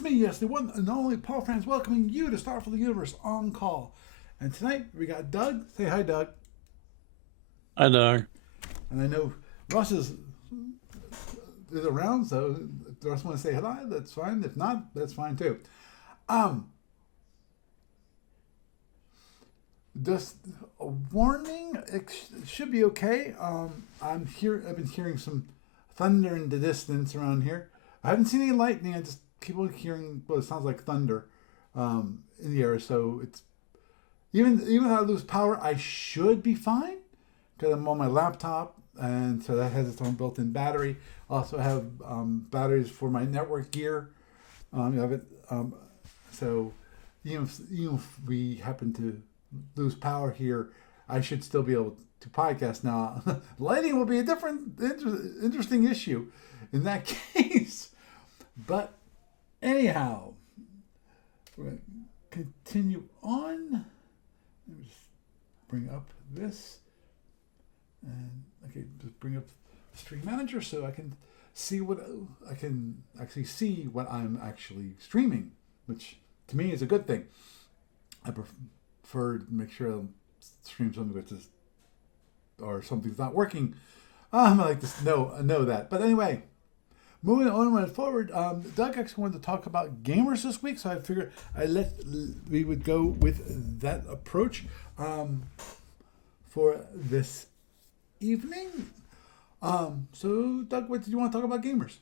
It's me, yes, the one and only Paul Franz, welcoming you to Starful Universe on call. And tonight we got Doug. Say hi, Doug. Hi, Doug. And I know Russ is around, so if Russ want to say hello, that's fine. If not, that's fine too. Um, just a warning. It should be okay. I'm here. I've been hearing some thunder in the distance around here. I haven't seen any lightning. I just keep on hearing what it sounds like thunder in the air. So it's even if I lose power, I should be fine because I'm on my laptop, and so that has its own built-in battery. Also have batteries for my network gear. You have it. So even if we happen to lose power here, I should still be able to podcast now. Lighting will be a different, interesting issue in that case. But anyhow, we're going to continue on. Let me just bring up this. And okay, just bring up the stream manager so I can see what I can actually see what I'm actually streaming, which to me is a good thing. I prefer to make sure I stream something that's just, or something's not working. I like to know that. But anyway, moving on forward, Doug actually wanted to talk about gamers this week, so I figured we would go with that approach for this evening. So Doug, what did you want to talk about gamers?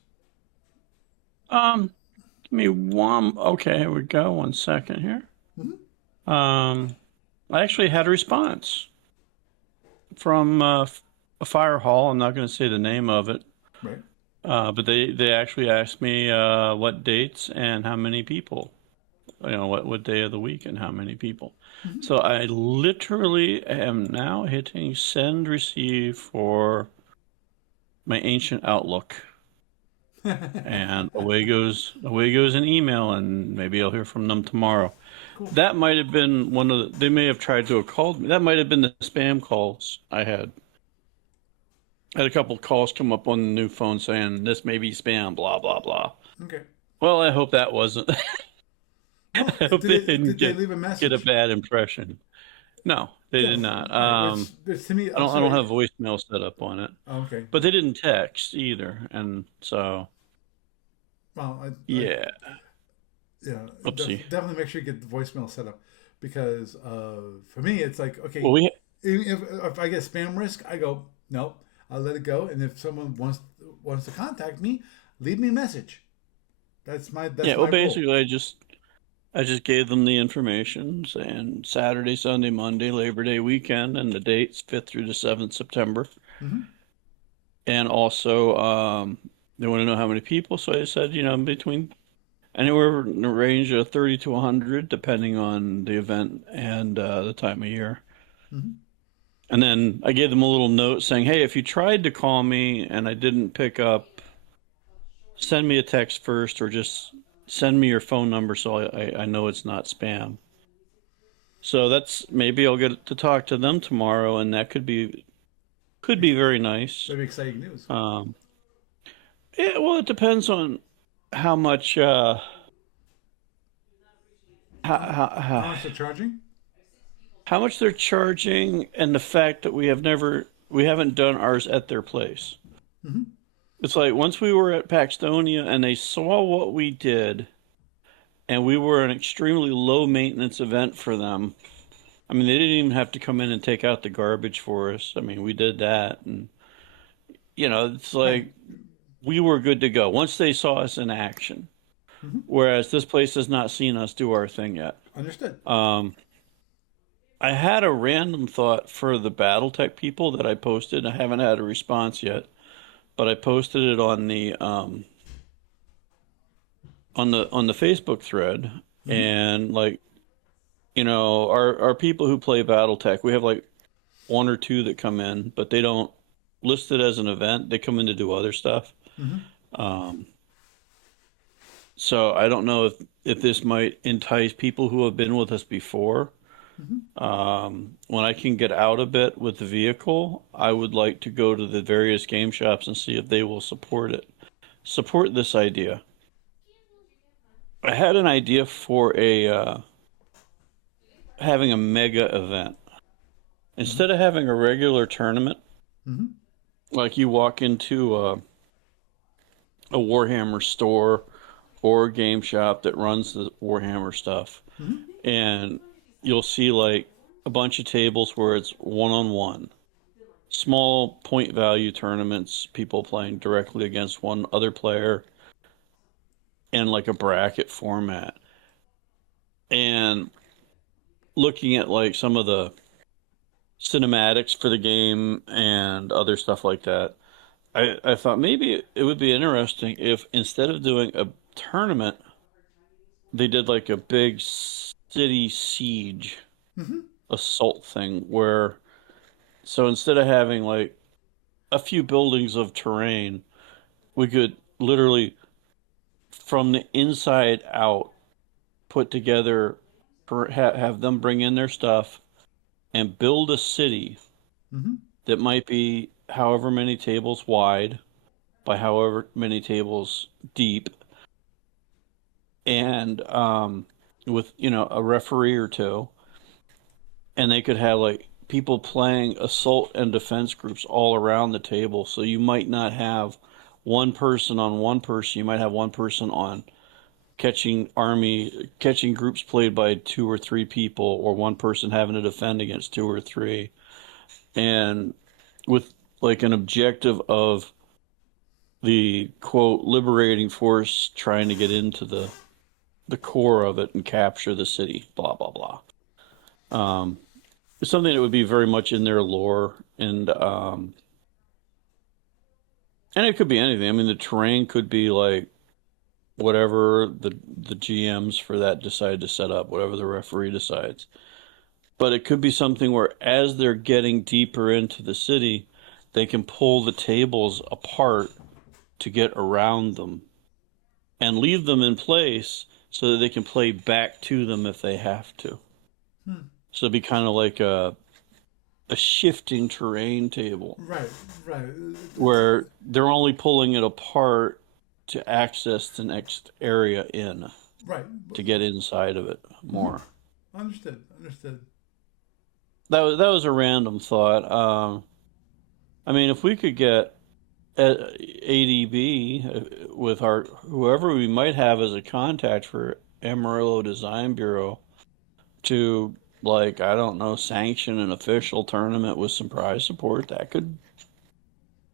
Give me one. Okay, here we go. 1 second here. Mm-hmm. I actually had a response from a fire hall. I'm not going to say the name of it. Right. But they actually asked me what dates and how many people. What day of the week and how many people. Mm-hmm. So I literally am now hitting send receive for my ancient Outlook. And away goes an email, and maybe I'll hear from them tomorrow. Cool. That might have been they may have tried to have called me. That might have been the spam calls I had. I had a couple of calls come up on the new phone saying this may be spam, blah, blah, blah. Okay. Well, I hope that wasn't. Well, I hope they didn't they leave a message? get a bad impression. No, they did not. Right, which, to me, I don't have voicemail set up on it. Oh, okay. But they didn't text either, and so. Well, yeah. Oopsie. Definitely make sure you get the voicemail set up, because for me it's like, okay, well, if I get spam risk, I go nope, I'll let it go, and if someone wants to contact me, leave me a message. That's my basically goal. I just gave them the information saying Saturday, Sunday, Monday, Labor Day weekend, and the dates 5th through the 7th September. Mm-hmm. And also, they want to know how many people. So I said, between anywhere in the range of 30 to 100, depending on the event and the time of year. Mm-hmm. And then I gave them a little note saying, hey, if you tried to call me and I didn't pick up, send me a text first, or just send me your phone number so I know it's not spam. So maybe I'll get to talk to them tomorrow, and that could be very nice. That'd be exciting news. Yeah, well, it depends on how much how much they're charging? How much they're charging, and the fact that we haven't done ours at their place. Mm-hmm. It's like once we were at Paxtonia and they saw what we did, and we were an extremely low maintenance event for them. I mean, they didn't even have to come in and take out the garbage for us. I mean, we did that, and it's like we were good to go once they saw us in action. Mm-hmm. Whereas this place has not seen us do our thing yet. Understood. I had a random thought for the BattleTech people that I posted. I haven't had a response yet, but I posted it on the Facebook thread. Mm-hmm. And our people who play BattleTech, we have like 1 or 2 that come in, but they don't list it as an event. They come in to do other stuff. Mm-hmm. So I don't know if this might entice people who have been with us before. Mm-hmm. When I can get out a bit with the vehicle, I would like to go to the various game shops and see if they will support this idea. I had an idea for a having a mega event. Mm-hmm. Instead of having a regular tournament, Mm-hmm. like you walk into a Warhammer store or a game shop that runs the Warhammer stuff, Mm-hmm. and you'll see like a bunch of tables where it's one on one, small point value tournaments, people playing directly against one other player in like a bracket format. And looking at like some of the cinematics for the game and other stuff like that, I thought maybe it would be interesting if instead of doing a tournament, they did like a big city siege Mm-hmm. assault thing where so instead of having like a few buildings of terrain, we could literally from the inside out put together have them bring in their stuff and build a city Mm-hmm. that might be however many tables wide by however many tables deep and with a referee or two, and they could have like people playing assault and defense groups all around the table. So you might not have one person on one person. You might have one person on catching groups played by two or three people, or one person having to defend against two or three, and with like an objective of the quote liberating force trying to get into the core of it and capture the city. Blah blah blah. It's something that would be very much in their lore, and it could be anything. I mean, the terrain could be like whatever the GMs for that decide to set up, whatever the referee decides. But it could be something where as they're getting deeper into the city, they can pull the tables apart to get around them and leave them in place so that they can play back to them if they have to. Hmm. So it'd be kind of like a shifting terrain table Right. Right. where they're only pulling it apart to access the next area in Right. to get inside of it Mm-hmm. more. Understood. Understood. That was a random thought. I mean, if we could get ADB with our whoever we might have as a contact for Amarillo Design Bureau to like I don't know sanction an official tournament with some prize support, that could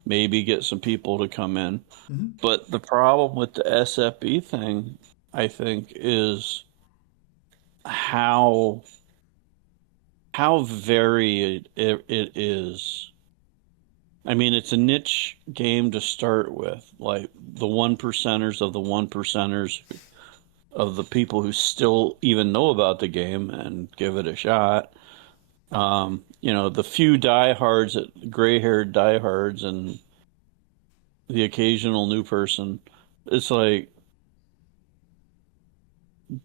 maybe get some people to come in. Mm-hmm. But the problem with the SFB thing, I think, is how varied it is. I mean, it's a niche game to start with, like the one percenters of the one percenters of the people who still even know about the game and give it a shot. The few diehards, gray-haired diehards, and the occasional new person. It's like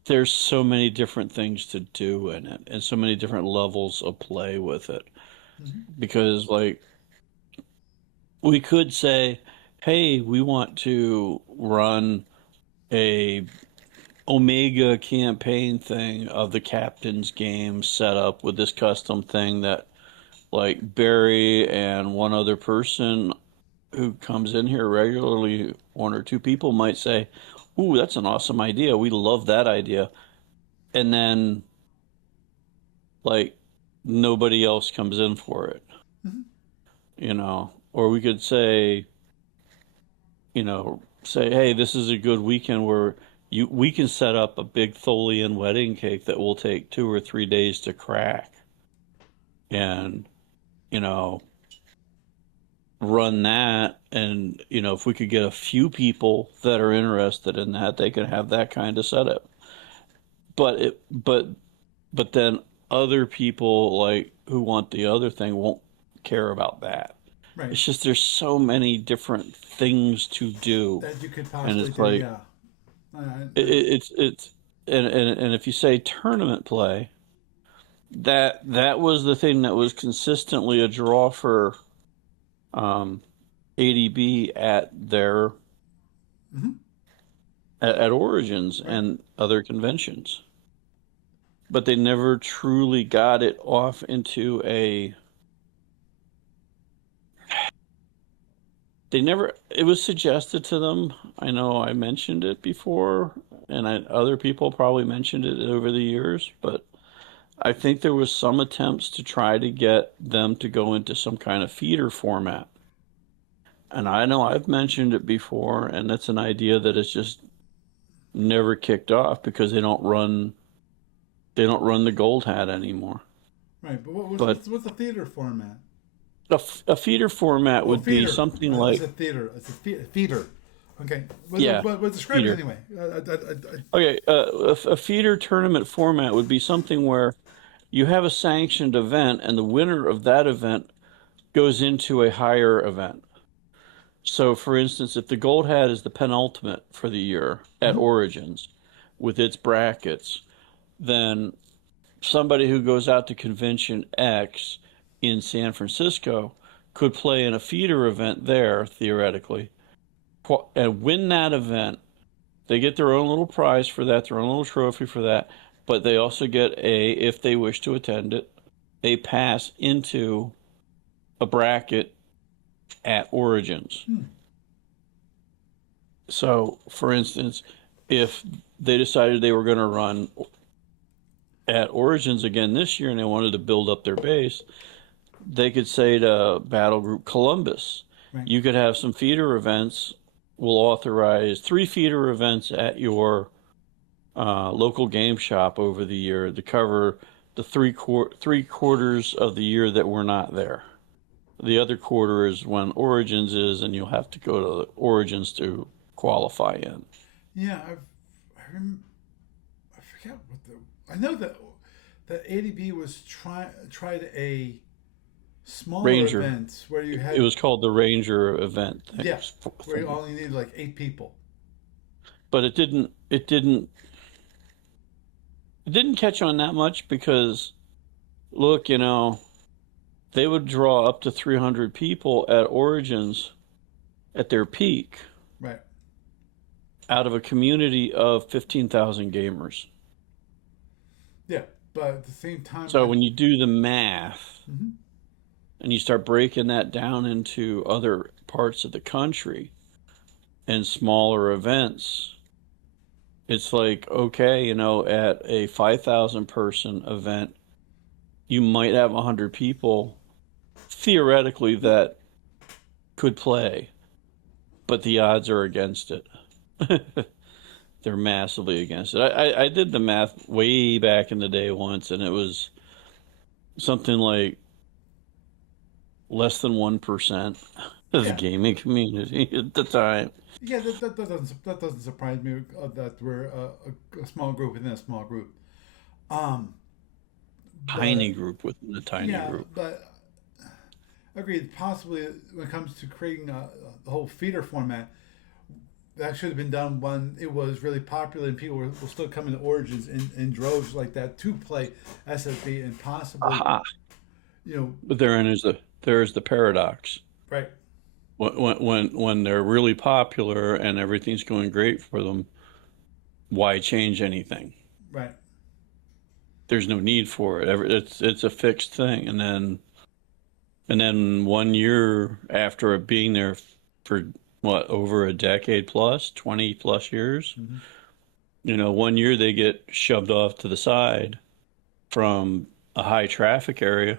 there's so many different things to do in it, and so many different levels of play with it. Mm-hmm. Because like we could say, hey, we want to run a Omega campaign thing of the captain's game set up with this custom thing that like Barry and one other person who comes in here regularly, one or two people might say, ooh, that's an awesome idea. We love that idea. And then like nobody else comes in for it, Mm-hmm. or we could say, hey, this is a good weekend where we can set up a big Tholian wedding cake that will take 2 or 3 days to crack, and you know run that, and if we could get a few people that are interested in that, they can have that kind of setup. But then other people like who want the other thing won't care about that. Right. It's just there's so many different things to do, That you could and possibly it's do. like Yeah. it's and if you say tournament play, that was the thing that was consistently a draw for um, ADB at their Mm-hmm. at Origins, Right. and other conventions. But they never truly got it off into a. It was suggested to them. I know I mentioned it before, and other people probably mentioned it over the years, but I think there was some attempts to try to get them to go into some kind of feeder format. And I know I've mentioned it before, and that's an idea that has just never kicked off because they don't run the Gold Hat anymore. Right, but But what's the theater format? a feeder format Oh, would be feeder. something It's like, a theater. It's a feeder. Okay, yeah, but describe it feeder. anyway. Okay, a feeder tournament format would be something where you have a sanctioned event, and the winner of that event goes into a higher event. So, for instance, if the Gold Hat is the penultimate for the year at Mhm. Origins with its brackets, then somebody who goes out to Convention X in San Francisco could play in a feeder event there, theoretically, and win that event. They get their own little prize for that, their own little trophy for that, but they also get if they wish to attend it, a pass into a bracket at Origins. Hmm. So, for instance, if they decided they were going to run at Origins again this year and they wanted to build up their base, they could say to Battle Group Columbus, Right. you could have some feeder events. We'll authorize 3 feeder events at your local game shop over the year to cover the three quarters of the year that we're not there. The other quarter is when Origins is, and you'll have to go to Origins to qualify in. Yeah, I forget what the. I know that ADB was tried a smaller Ranger. events where you It had, was called the Ranger event yeah, where you thing. only needed like 8 people. But it didn't catch on that much because look, they would draw up to 300 people at Origins at their peak Right. out of a community of 15,000 gamers. Yeah, but at the same time, So when you do the math Mhm. and you start breaking that down into other parts of the country and smaller events, it's like, okay, at a 5,000 person event, you might have 100 people theoretically that could play, but the odds are against it. They're massively against it. I did the math way back in the day once, and it was something like less than 1% of the Yeah, gaming community at the time. yeah, that doesn't surprise me that we're a small group within a small group. Um, Tiny but group within a tiny yeah, group. but agreed. Possibly when it comes to creating the whole feeder format, that should have been done when it was really popular and people were still coming to Origins in droves like that to play SFB and possibly, Aha! you know, But there's the paradox. right, When they're really popular and everything's going great for them, why change anything? right, There's no need for it. It's a fixed thing, and then 1 year after it being there for what, over a decade plus, 20 plus years, hmm 1 year they get shoved off to the side from a high traffic area,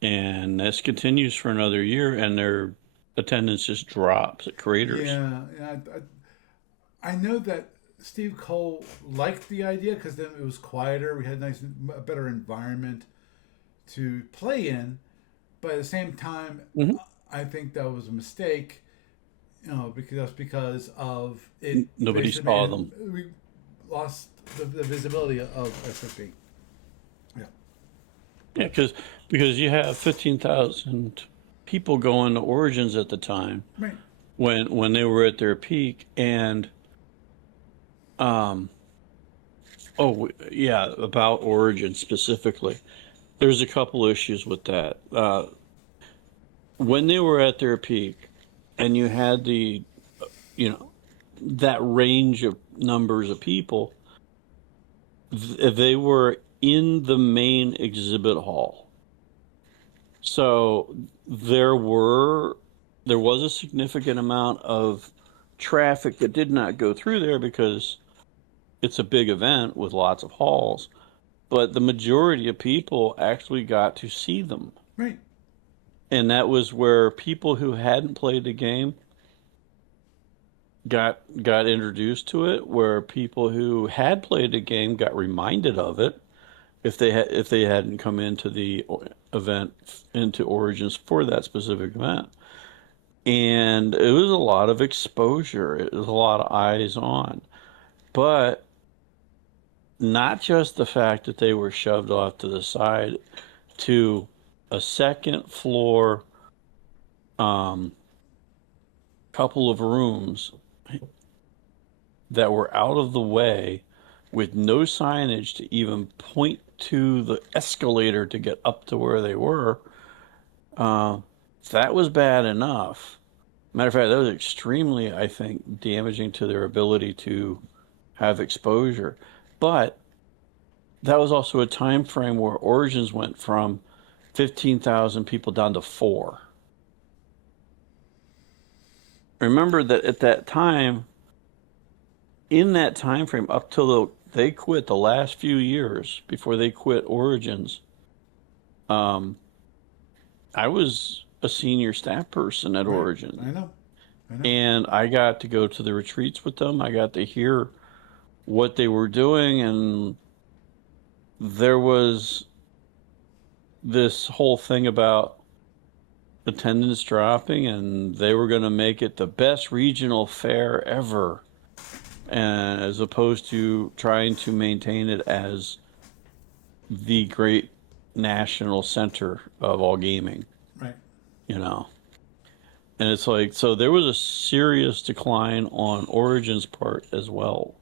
and this continues for another year, and their attendance just drops at creators. yeah, yeah. I know that Steve Cole liked the idea because then it was quieter. We had a better environment to play in, but at the same time, Hmm. I think that was a mistake. Because of it. Nobody Basically, saw them. we lost the visibility of SFB. Yeah. Yeah, because you have 15,000 people going to Origins at the time Right. when they were at their peak, and um oh yeah, about Origin specifically. There's a couple issues with that. When they were at their peak, and you had the you know that range of numbers of people, They were in the main exhibit hall. So there were there was a significant amount of traffic that did not go through there because it's a big event with lots of halls, but the majority of people actually got to see them. Right. And that was where people who hadn't played the game got introduced to it, where people who had played the game got reminded of it if they hadn't come into the event into Origins for that specific event. And it was a lot of exposure. It was a lot of eyes on. But not just the fact that they were shoved off to the side to a second floor couple of rooms that were out of the way with no signage to even point to the escalator to get up to where they were, that was bad enough. Matter of fact, that was extremely, I think, damaging to their ability to have exposure. But that was also a time frame where Origins went from 15,000 people down to 4. Remember that at that time, in that time frame, up till they quit the last few years before they quit Origins, I was a senior staff person at Right. Origin, I know. and I got to go to the retreats with them. I got to hear what they were doing, and there was this whole thing about attendance dropping, and they were going to make it the best regional fair ever, and as opposed to trying to maintain it as the great national center of all gaming, Right. you know. And it's like, so there was a serious decline on Origin's part as well.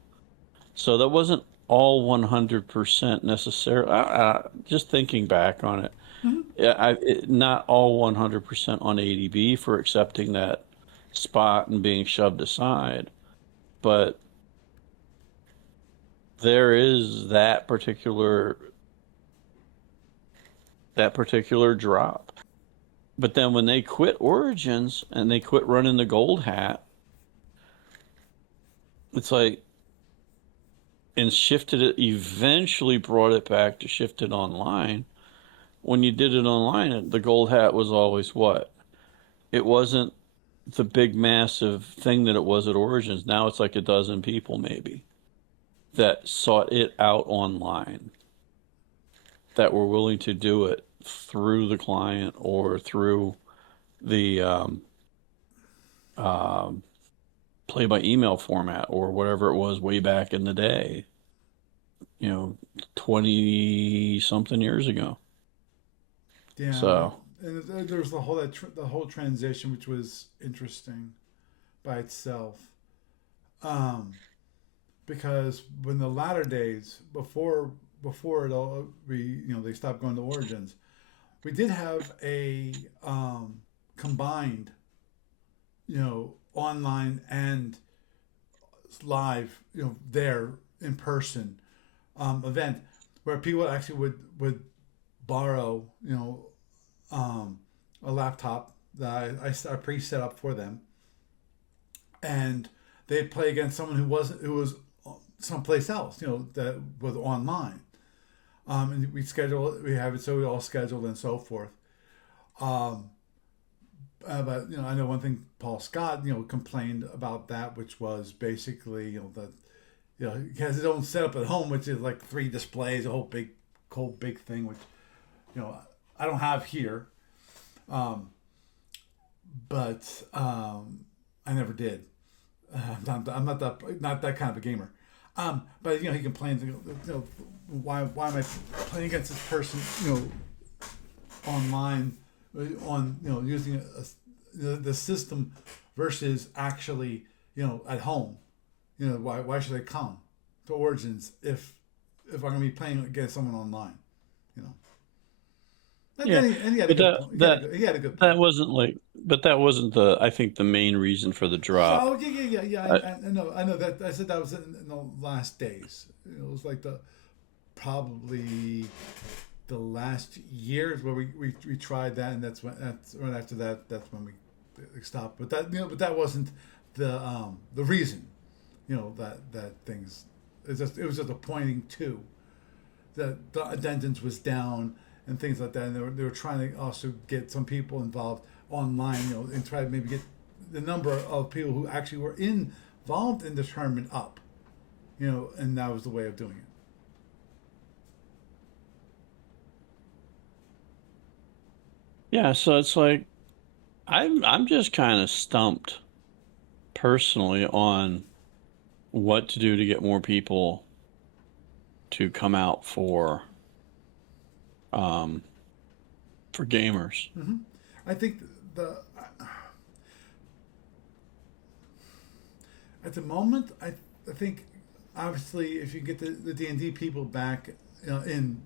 So that wasn't all 100% necessary. Just thinking back on it, not all 100% on ADB for accepting that spot and being shoved aside, but there is that particular drop. But then when they quit Origins and they quit running the gold hat, it's like, and shifted it, eventually brought it back to shift it online. When you did it online, the gold hat was always what? It wasn't the big massive thing that it was at Origins. Now it's like a dozen people maybe that sought it out online, that were willing to do it through the client or through the play by email format or whatever it was way back in the day, 20 something years ago. Yeah. So, And there was the whole transition, which was interesting by itself. Um, because when the latter days before it all we they stopped going to Origins, we did have a combined online and live there in person event where people actually would borrow a laptop that I pre-set up for them, and they'd play against someone who was someplace else, that was online. And we have it so all scheduled and so forth. Um, but I know one thing Paul Scott complained about that, which was basically that he has his own setup at home, which is like 3 displays, a whole big thing, which I don't have here. Um, but I never did. I'm not that kind of a gamer. But he complains. Why am I playing against this person? Online, on using the system versus actually at home. Why should I come to Origins if I'm gonna be playing against someone online? You know. yeah, And he had a but good point. He had a good that point. wasn't but that wasn't I think the main reason for the drop. Oh yeah. I, I know that. I said that was in the last days. It was like probably the last years where we tried that, and that's right after that that's when we stopped. But that wasn't the reason, that things it was just a pointing to that the attendance was down and things like that, and they were trying to also get some people involved online, and try to maybe get the number of people who actually were involved in the tournament up, and that was the way of doing it. Yeah, so it's like I'm just kind of stumped personally on what to do to get more people to come out um for gamers. I think the at the moment, I think obviously if you get the D&D people back, in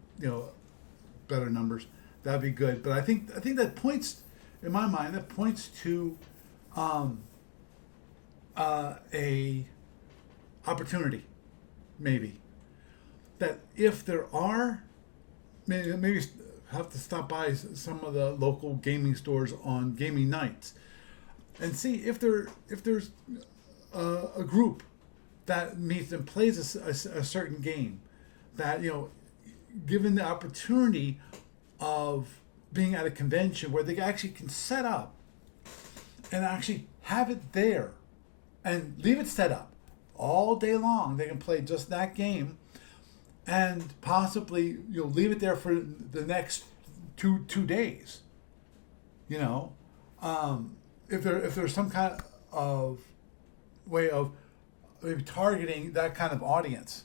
better numbers, that'd be good. But I think that points, in my mind, that points to um, a opportunity, maybe, that if there are, maybe have to stop by some of the local gaming stores on gaming nights and see if there's a group that meets and plays a certain game, that given the opportunity of being at a convention where they actually can set up and actually have it there and leave it set up all day long. They can play just that game and possibly leave it there for the next two days. You know, if there's some kind of way of maybe targeting that kind of audience.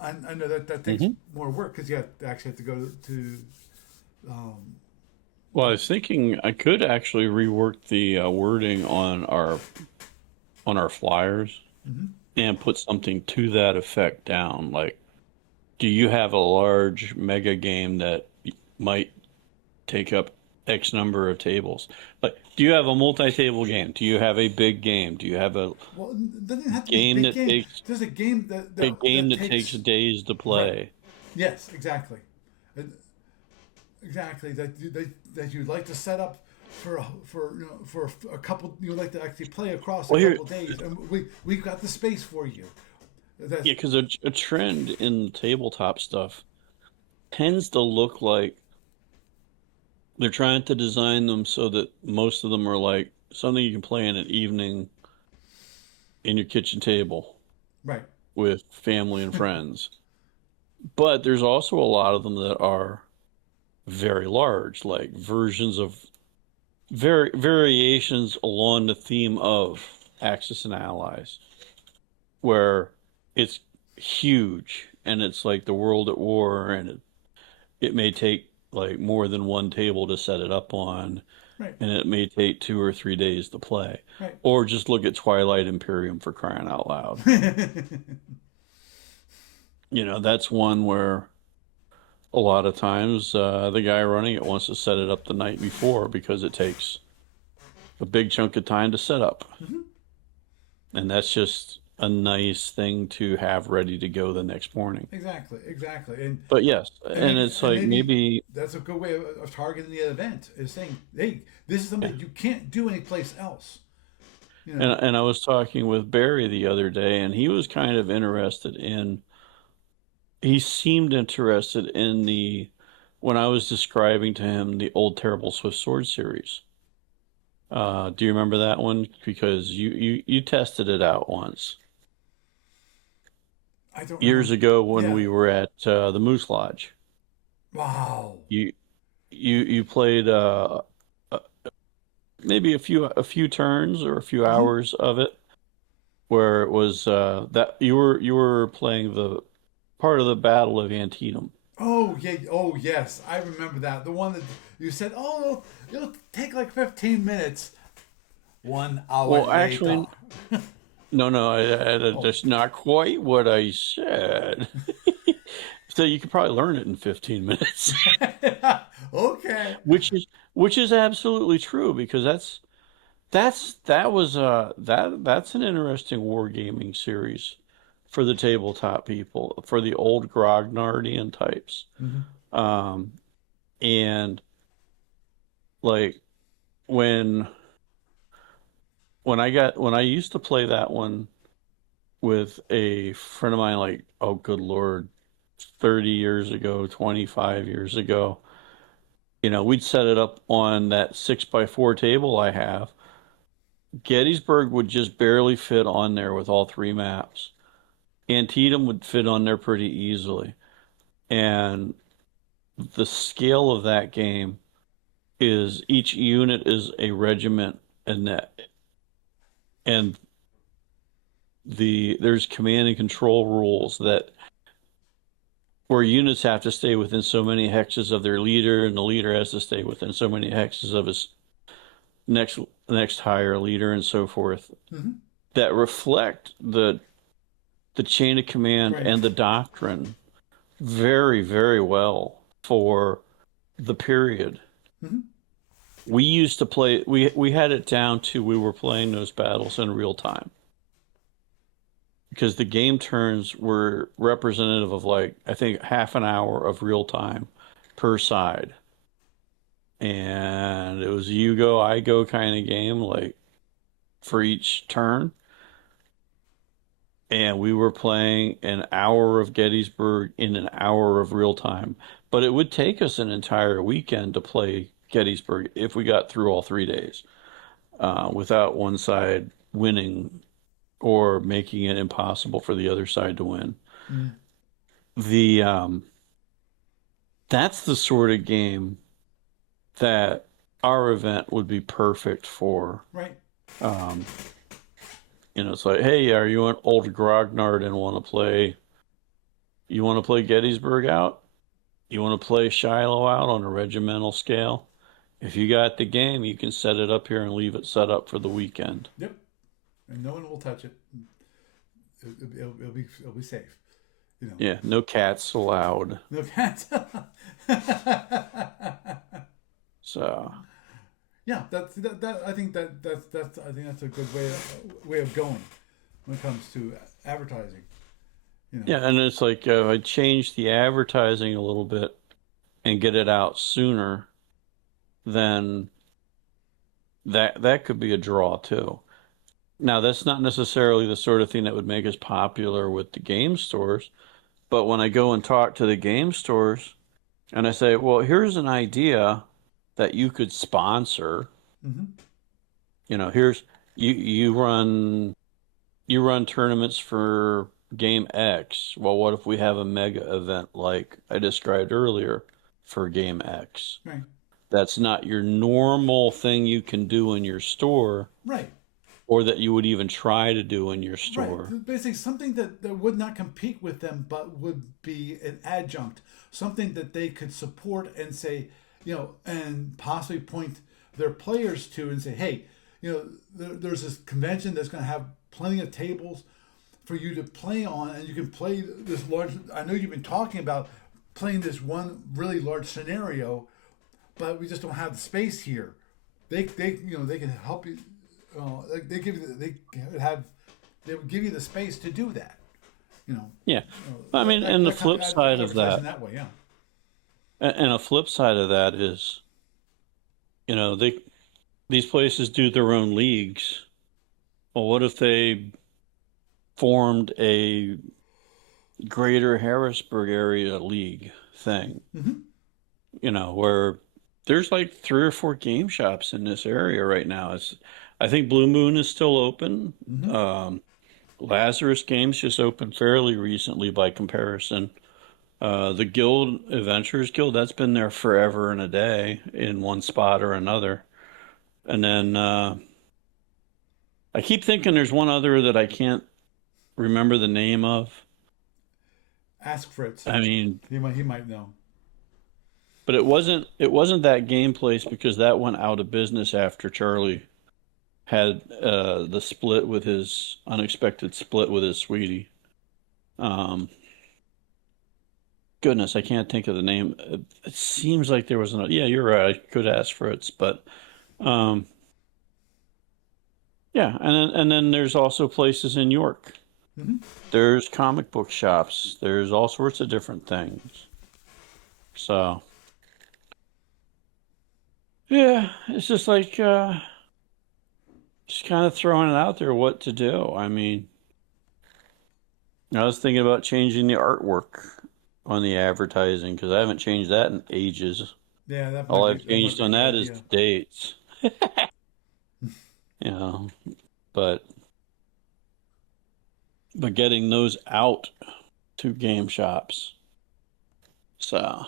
I know that takes Hmm. more work because actually have to go to. Um, Well, I was thinking I could actually rework the wording on our flyers mhm. and put something to that effect down. Like, do you have a large mega game that might take up X number of tables? Like, do you have a multi-table game? Do you have a big game? Do you have Well, it doesn't have to be a game big that game. takes There's a game a game that that takes takes days to right. play? Yes, exactly. And exactly that you'd like to set up for a couple. You'd like to actually play across a Well, here, couple days, and we've got the space for you. That's yeah, because a trend in tabletop stuff tends to look like they're trying to design them so that most of them are like something you can play in an evening in your kitchen table right. with family and friends. But there's also a lot of them that are very large, like versions of variations along the theme of Axis and Allies, where it's huge and it's like the world at war, and it may take like more than one table to set it up on, Right. and it may take 2 or 3 days to play. Right. Or just look at Twilight Imperium, for crying out loud. That's one where a lot of times the guy running it wants to set it up the night before because it takes a big chunk of time to set up. Mhm. And that's just a nice thing to have ready to go the next morning. Exactly. And But yes, and and maybe it's and like maybe maybe, that's a good way of targeting the event, is saying, hey, this is yeah. something you can't do anyplace else. You And know. and I was talking with Barry the other day, and he was kind of interested in. He seemed interested in when I was describing to him the old Terrible Swift Sword series. Do you remember that one? Because you tested it out once I don't years remember. ago when Yeah. we were at the Moose Lodge. Wow. You you played uh, maybe a few turns or a few Hmm. hours of it, where it was that you were playing the part of the Battle of Antietam. Oh yeah. Oh yes, I remember that. The one that you said, "Oh, it'll take like 15 minutes." 1 hour Well, later. actually, no, no, Oh. that's not quite what I said. So you could probably learn it in 15 minutes, Okay. which is which is absolutely true, because that's an interesting wargaming series for the tabletop people, for the old Grognardian types. Mm-hmm. Um, and like when when I used to play that one with a friend of mine, like, oh good Lord, 30 years ago, 25 years ago, we'd set it up on that 6x4 table I have. Gettysburg would just barely fit on there with all three maps. Antietam would fit on there pretty easily. And the scale of that game is each unit is a regiment, and there's command and control rules that where units have to stay within so many hexes of their leader, and the leader has to stay within so many hexes of his next higher leader, and so forth. Mm-hmm. That reflect the chain of command Right. and the doctrine very, very well for the period. Mm-hmm. We used to play, we had it down to we were playing those battles in real time because the game turns were representative of, like, I think half an hour of real time per side. And it was you go, I go kind of game, like, for each turn. And we were playing an hour of Gettysburg in an hour of real time. But it would take us an entire weekend to play Gettysburg if we got through all 3 days without one side winning or making it impossible for the other side to win. Mm. The that's the sort of game that our event would be perfect for. Right. It's like, hey, are you an old Grognard and want to play? You want to play Gettysburg out? You want to play Shiloh out on a regimental scale? If you got the game, you can set it up here and leave it set up for the weekend. Yep. And no one will touch it. It'll be safe. Yeah, no cats allowed. No cats. So. Yeah, that I think that's a good way of going when it comes to advertising. Yeah, and it's like I change the advertising a little bit and get it out sooner, then that could be a draw too. Now, that's not necessarily the sort of thing that would make us popular with the game stores, but when I go and talk to the game stores and I say, well, here's an idea that you could sponsor. Mm-hmm. Here's you run tournaments for game X. Well, what if we have a mega event like I described earlier for game X? Right. That's not your normal thing you can do in your store. Right. Or that you would even try to do in your store. Right. Basically, something that would not compete with them, but would be an adjunct, something that they could support and say, and possibly point their players to and say, hey, there's this convention that's going to have plenty of tables for you to play on, and you can play this large. I know you've been talking about playing this one really large scenario, but we just don't have the space here. They can help you. They would give you the space to do that. Yeah, I mean, and the flip side of that way, yeah. And a flip side of that is, these places do their own leagues. Well, what if they formed a Greater Harrisburg area league thing? Mm-hmm. Where there's like 3 or 4 game shops in this area right now. I think Blue Moon is still open. Mm-hmm. Lazarus Games just opened fairly recently by comparison. The Guild, Adventurers Guild, that's been there forever and a day in one spot or another. And then I keep thinking there's one other that I can't remember the name of. Ask Fritz. I mean, he might know. But it wasn't that game place because that went out of business after Charlie had the split with his unexpected split with his sweetie. Goodness, I can't think of the name. It seems like there was yeah, you're right. I could ask Fritz, but yeah, and then there's also places in York Hmm. There's comic book shops. There's all sorts of different things. So, yeah, it's just like just kind of throwing it out there what to do. I mean, I was thinking about changing the artwork on the advertising because I haven't changed that in ages. Yeah, All I've that might changed be a on good that is idea. the dates, you know. But getting those out to game shops. So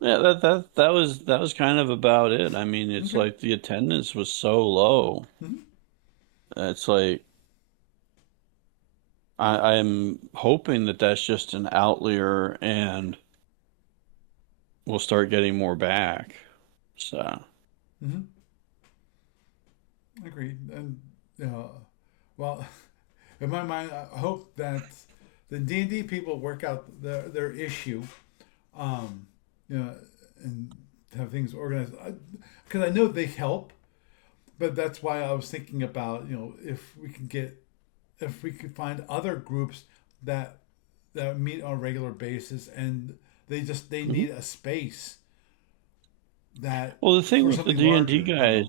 yeah, that was kind of about it. I mean, it's Okay. like the attendance was so low. Hmm. It's like I'm hoping that that's just an outlier and we'll start getting more back. So Hmm. Agreed. And well, in my mind, I hope that the D&D people work out their issue, um, you know, and have things organized. Because I know they help, but that's why I was thinking about, if we could find other groups that meet on a regular basis, and they mhm. need a space that Well, the thing for with the something D&D larger, guys,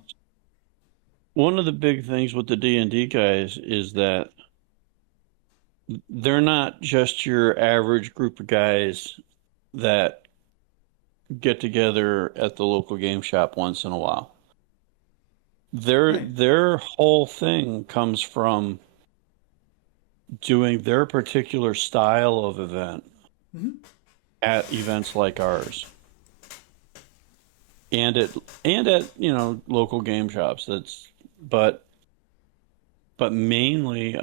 one of the big things with the D&D guys is that they're not just your average group of guys that get together at the local game shop once in a while. Their Right. their whole thing comes from doing their particular style of event Hmm. at events like ours and at local game shops. That's but mainly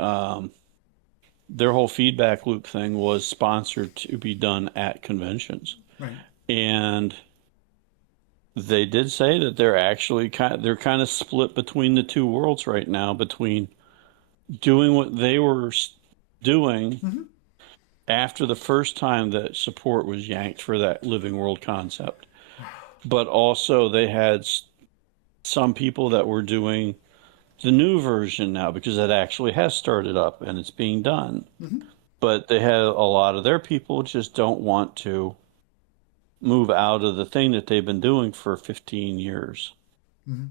their whole feedback loop thing was sponsored to be done at conventions. Right. And they did say that they're kind of split between the two worlds right now, between doing what they were doing Hmm. after the first time that support was yanked for that living world concept. But also they had some people that were doing the new version now because it actually has started up and it's being done. Hmm. But they had a lot of their people just don't want to move out of the thing that they've been doing for 15 years. Hmm.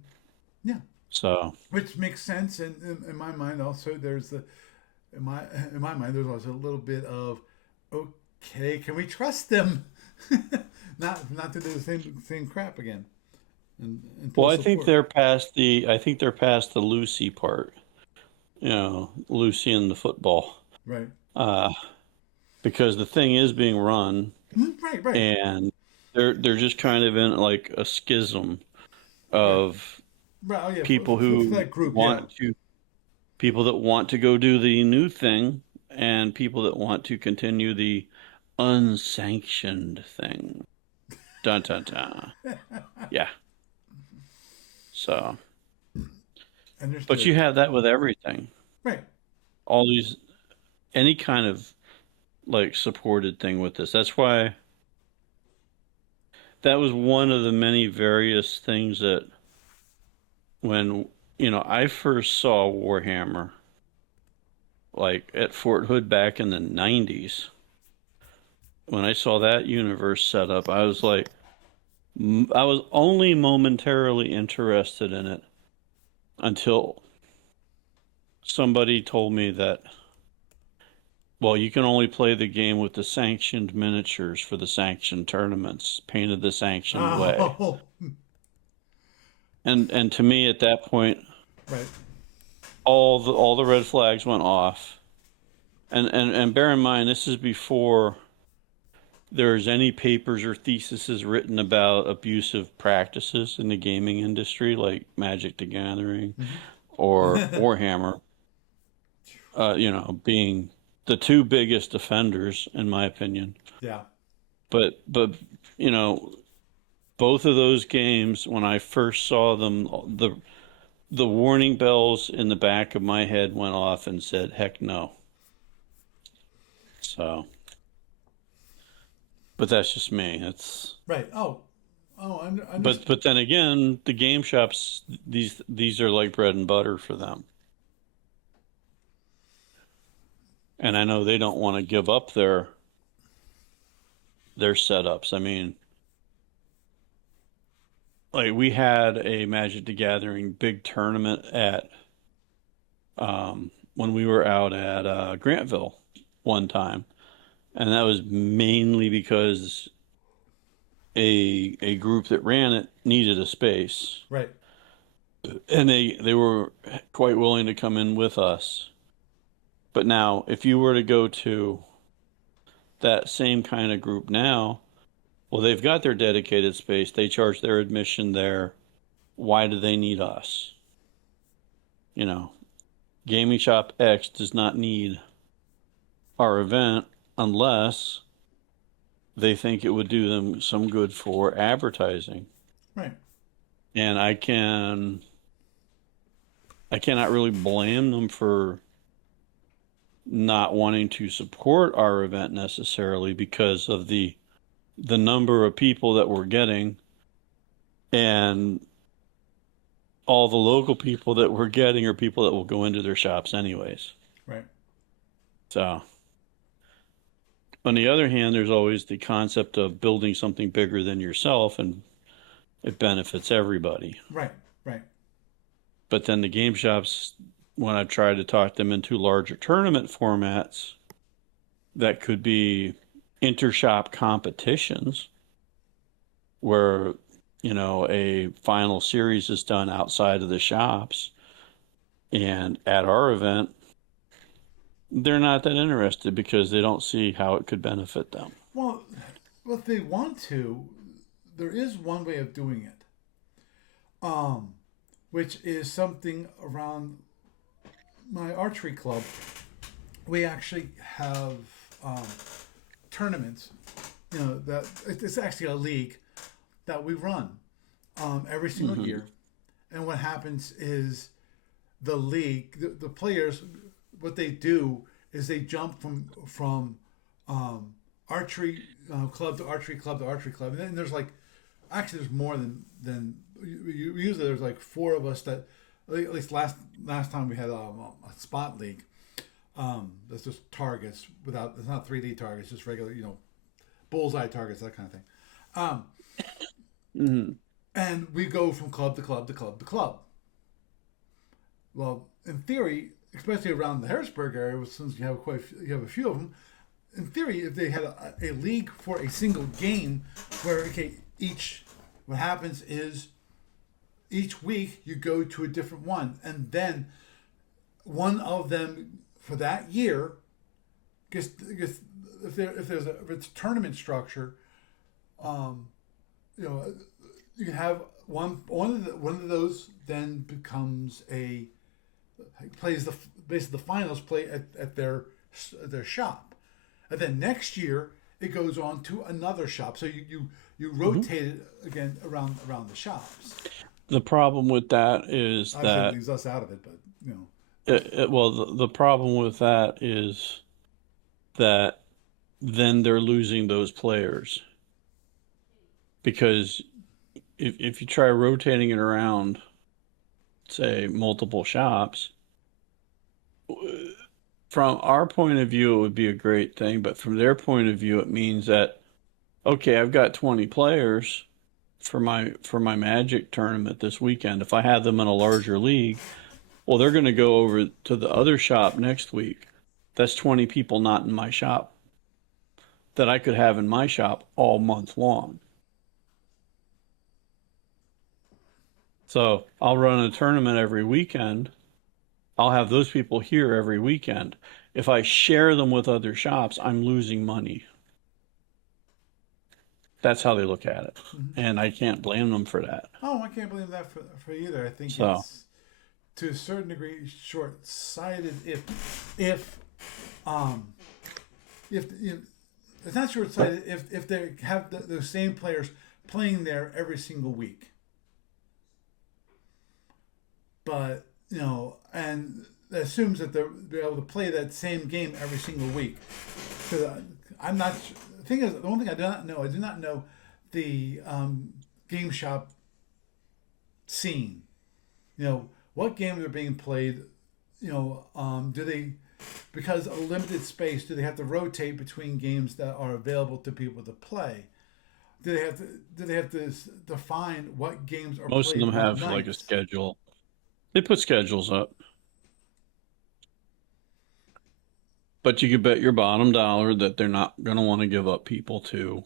Yeah. So, Which makes sense, and in my mind also there's the in my mind there's also a little bit of, okay, can we trust them, not to do the same crap again, and well, pull I think support. they're past the Lucy part, Lucy and the football. Right. Uh, because the thing is being run Mhm. Right. Right. and they're just kind of in like a schism Right. of Right. Oh yeah. people For who that group, yeah. want to people that want to go do the new thing and people that want to continue the unsanctioned thing. Dun dun dun. Yeah. So, but Understood. you have that with everything. Right. All these any kind of like supported thing with this. That's why that was one of the many various things that when I first saw Warhammer like at Fort Hood back in the 90s, when I saw that universe set up, I was like, I was only momentarily interested in it until somebody told me that, well, you can only play the game with the sanctioned miniatures for the sanctioned tournaments, painted the sanctioned way. Oh. And to me at that point, Right. all the red flags went off. And bear in mind, this is before there's any papers or theses written about abusive practices in the gaming industry, like Magic the Gathering or Hmm. Warhammer, being the two biggest offenders, in my opinion. Yeah. But you know, both of those games, when I first saw them, the warning bells in the back of my head went off and said, "Heck no." So, but that's just me. It's Right. Oh. Oh. but Understood. then again, the game shops these are like bread and butter for them. and I know they don't want to give up their setups. I mean, like we had a Magic the Gathering big tournament at when we were out at Grantville one time, and that was mainly because a group that ran it needed a space, Right. and they were quite willing to come in with us. But now, if you were to go to that same kind of group now, well, they've got their dedicated space. They charge their admission there. Why do they need us? You know, Gaming Shop X does not need our event unless they think it would do them some good for advertising. Right. And I cannot really blame them for not wanting to support our event necessarily because of the number of people that we're getting and all the local people that we're getting are people that will go into their shops anyways. Right. So, on the other hand, there's always the concept of building something bigger than yourself and it benefits everybody. Right. Right. But then the game shops, when I've tried to talk them into larger tournament formats that could be inter-shop competitions where, a final series is done outside of the shops and at our event, they're not that interested because they don't see how it could benefit them. Well, if they want to, there is one way of doing it. Um, which is something around my archery club. We actually have um, tournaments. That it's actually a league that we run every single Mm-hmm. year. And what happens is the league, the players, what they do is they jump from archery club to archery club to archery club, and then there's like actually there's more than usually there's like four of us that at least last time we had a spot league. That's just targets without it's not 3D targets, just regular bullseye targets, that kind of thing. Um, Mm-hmm. and we go from club to club to club to club. Well, in theory, especially around the Harrisburg area, since you have you have a few of them. In theory, if they had a league for a single game, where what happens is each week you go to a different one, and then one of them for that year gets if it's tournament structure, um, you can have one of those then becomes plays basically the finals play at their shop, and then next year it goes on to another shop. So you Mm-hmm. rotate it again around the shops. The problem with that is Obviously, it that, leaves us out of it, but well, the problem with that is that then they're losing those players because if you try rotating it around, say, multiple shops, from our point of view, it would be a great thing. But from their point of view, it means that, okay, I've got 20 players for my Magic tournament this weekend. If I had them in a larger league, well, they're going to go over to the other shop next week. That's 20 people not in my shop that I could have in my shop all month long. So I'll run a tournament every weekend. I'll have those people here every weekend. If I share them with other shops, I'm losing money. That's how they look at it. mm-hmm. And I can't blame them for that. Oh, I can't believe that for either. I think So, it's to a certain degree short sighted if um if it's not short sighted if they have those same players playing there every single week. But and that assumes that they're able to play that same game every single week. Because I'm not. The thing is, the one thing I do not know the game shop scene. What games are being played? Do they because a limited space, do they have to rotate between games that are available to people to play? Do they have to define what games are Most of played them what have like a nights? schedule. They put schedules up, but you could bet your bottom dollar that they're not going to want to give up people to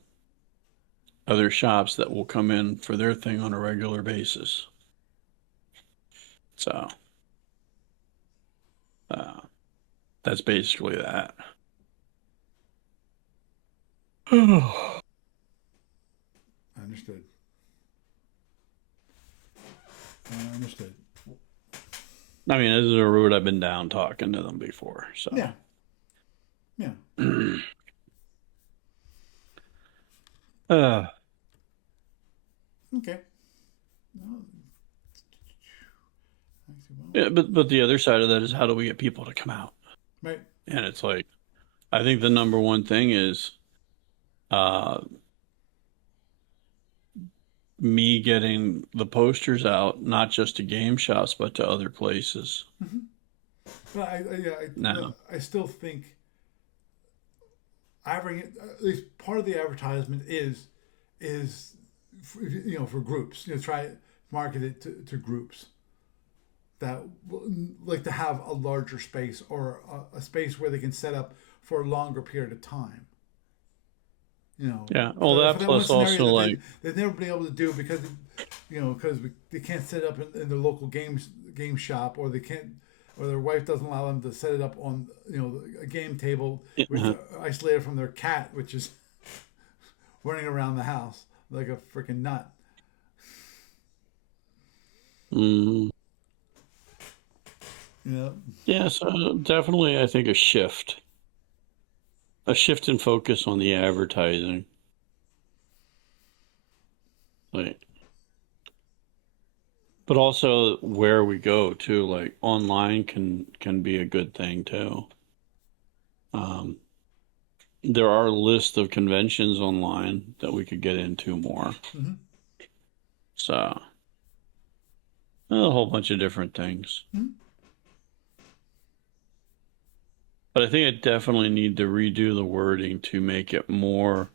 other shops that will come in for their thing on a regular basis. So uh, that's basically that. Understood. Understood. I mean, this is a route I've been down talking to them before. So, Yeah. Yeah. uh, Okay. No, yeah, but the other side of that is how do we get people to come out? right. And it's like, I think the number one thing is uh, me getting the posters out, not just to game shops, but to other places. Mm-hmm. But yeah, Now, I still think at least part of the advertisement is for groups. Try market it to groups that like to have a larger space or a space where they can set up for a longer period of time. yeah. Well, For that that one plus scenario also that like, they've never been able to do because they can't set up in the local game shop, or they can't, or their wife doesn't allow them to set it up on a game table, which is isolated from their cat, which is running around the house like a freaking nut. mm, Yeah. yeah. So definitely, I think a shift in focus on the advertising, like, but also where we go too. Like online can be a good thing too. Um, there are lists of conventions online that we could get into more. Mm-hmm. So a whole bunch of different things. Mm-hmm. But I think I definitely need to redo the wording to make it more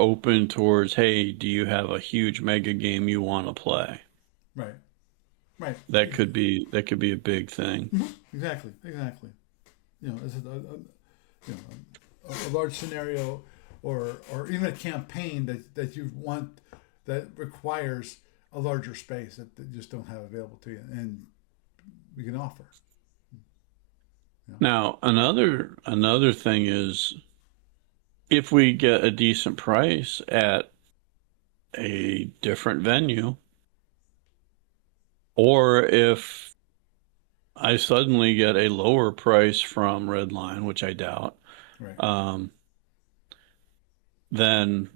open towards, hey, do you have a huge mega game you want to play? Right. Right. That could be a big thing. Mm-hmm. Exactly. Exactly. This is a large scenario, or even a campaign that you want that requires a larger space that you just don't have available to you, and we can offer. Now, another thing is if we get a decent price at a different venue, or if I suddenly get a lower price from Redline, which I doubt, Right. um, then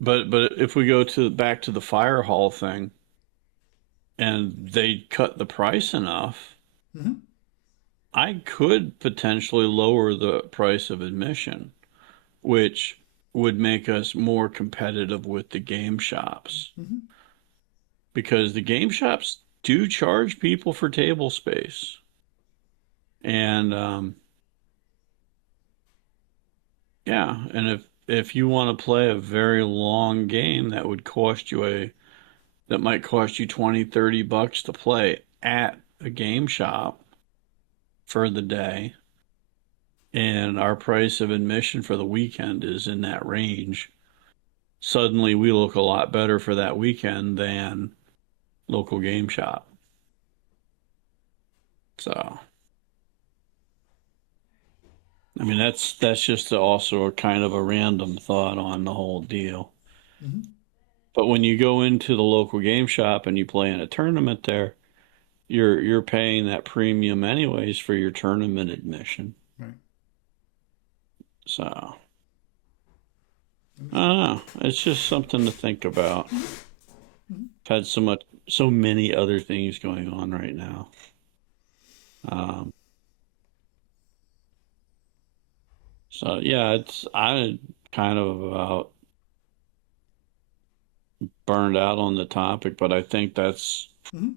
but if we go to back to the fire hall thing and they cut the price enough, Mm-hmm. I could potentially lower the price of admission, which would make us more competitive with the game shops Mm-hmm. because the game shops do charge people for table space. And yeah, and if you want to play a very long game that might cost you 20-30 bucks to play at a game shop for the day, and our price of admission for the weekend is in that range, suddenly we look a lot better for that weekend than local game shop. So, I mean, that's just also a kind of a random thought on the whole deal. Mm-hmm. But when you go into the local game shop and you play in a tournament there, you're paying that premium anyways for your tournament admission. Right. So, I don't know. It's just something to think about. Mm-hmm. I've had so many other things going on right now. Um, so yeah, I kind of about burned out on the topic, but I think that's Hmm.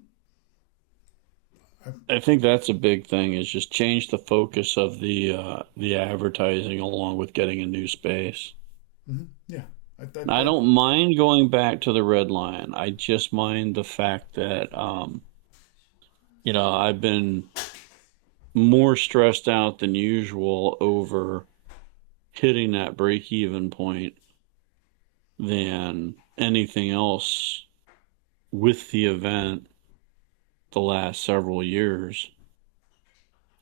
I think that's a big thing is just change the focus of the advertising along with getting a new space. Yeah. I don't mind going back to the Red Lion. I just mind the fact that I've been more stressed out than usual over hitting that break even point than anything else with the event the last several years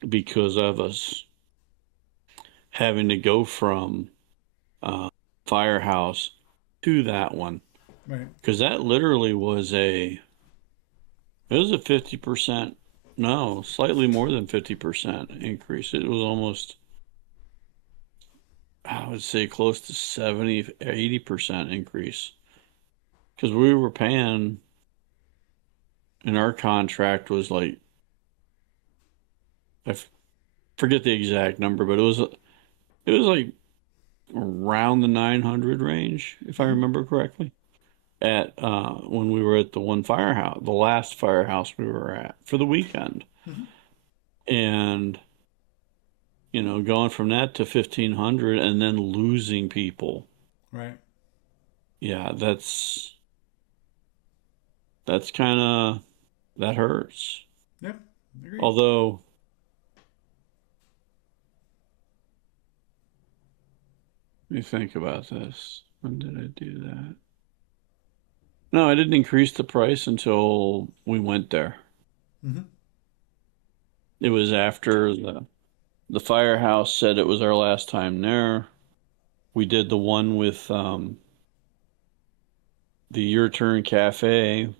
because of us having to go from uh, Firehouse to that one Right. because that literally was it was a 50%, no, slightly more than 50% increase. It was almost, I would say, close to 70, 80% increase because we were paying, and our contract was like, forget the exact number, but it was like around the 900 range, if I Hmm. remember correctly, at when we were at the one firehouse, the last firehouse we were at for the weekend. Hmm. And going from that to 1500 and then losing people. Right. Yeah, that's kind of that hurts. Yep. Agreed. Although, let me think about this. When did I do that? No, I didn't increase the price until we went there. Hmm. It was after the firehouse said it was our last time there. We did the one with the Your Turn Cafe,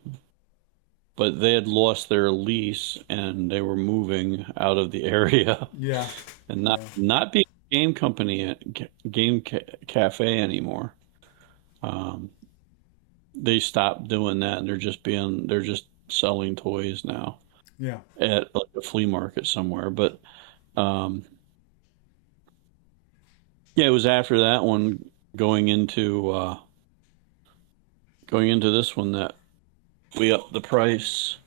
but they had lost their lease and they were moving out of the area Yeah. and not Yeah. not being a game company, cafe anymore. Um, they stopped doing that and they're just selling toys now Yeah. at like a flea market somewhere. But um, yeah, it was after that one going into uh, going into this one that we upped the price.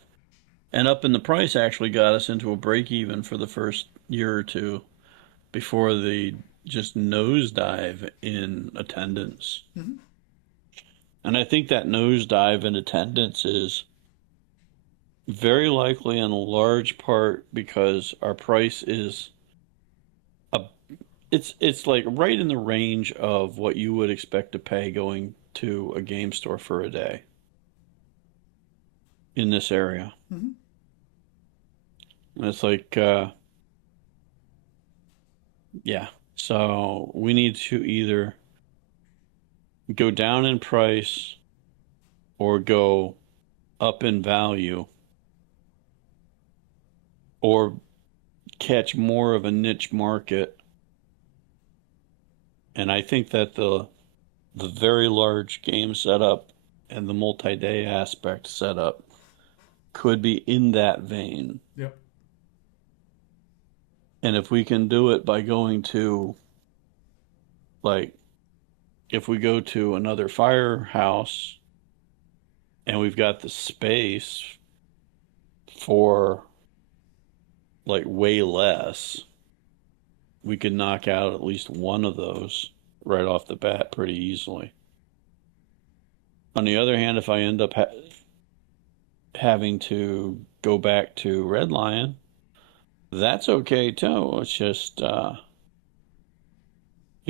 And up in the price actually got us into a break even for the first year or two before the just nosedive in attendance. Hmm. And I think that nosedive in attendance is very likely in a large part because our price is a it's like right in the range of what you would expect to pay going to a game store for a day in this area. Hmm. And it's like yeah. So we need to either go down in price or go up in value or catch more of a niche market. And I think that the very large game setup and the multi-day aspect setup could be in that vein. Yep. And if we can do it by going to, like, if we go to another firehouse and we've got the space for like way less, we could knock out at least one of those right off the bat pretty easily. On the other hand, if I end up having to go back to Red Lion, that's okay too. It's just,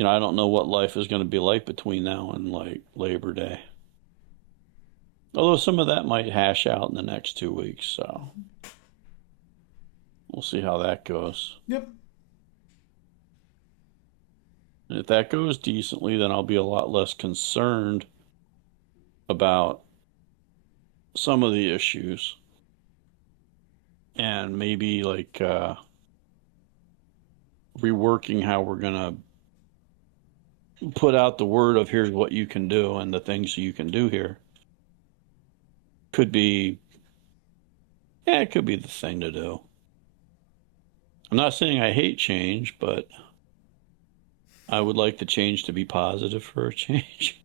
I don't know what life is going to be like between now and like Labor Day. Although some of that might hash out in the next 2 weeks, so we'll see how that goes. Yep. And if that goes decently, then I'll be a lot less concerned about some of the issues and maybe like reworking how we're going to put out the word of here's what you can do and the things you can do here could be, yeah, it could be the thing to do. I'm not saying I hate change, but I would like the change to be positive for a change.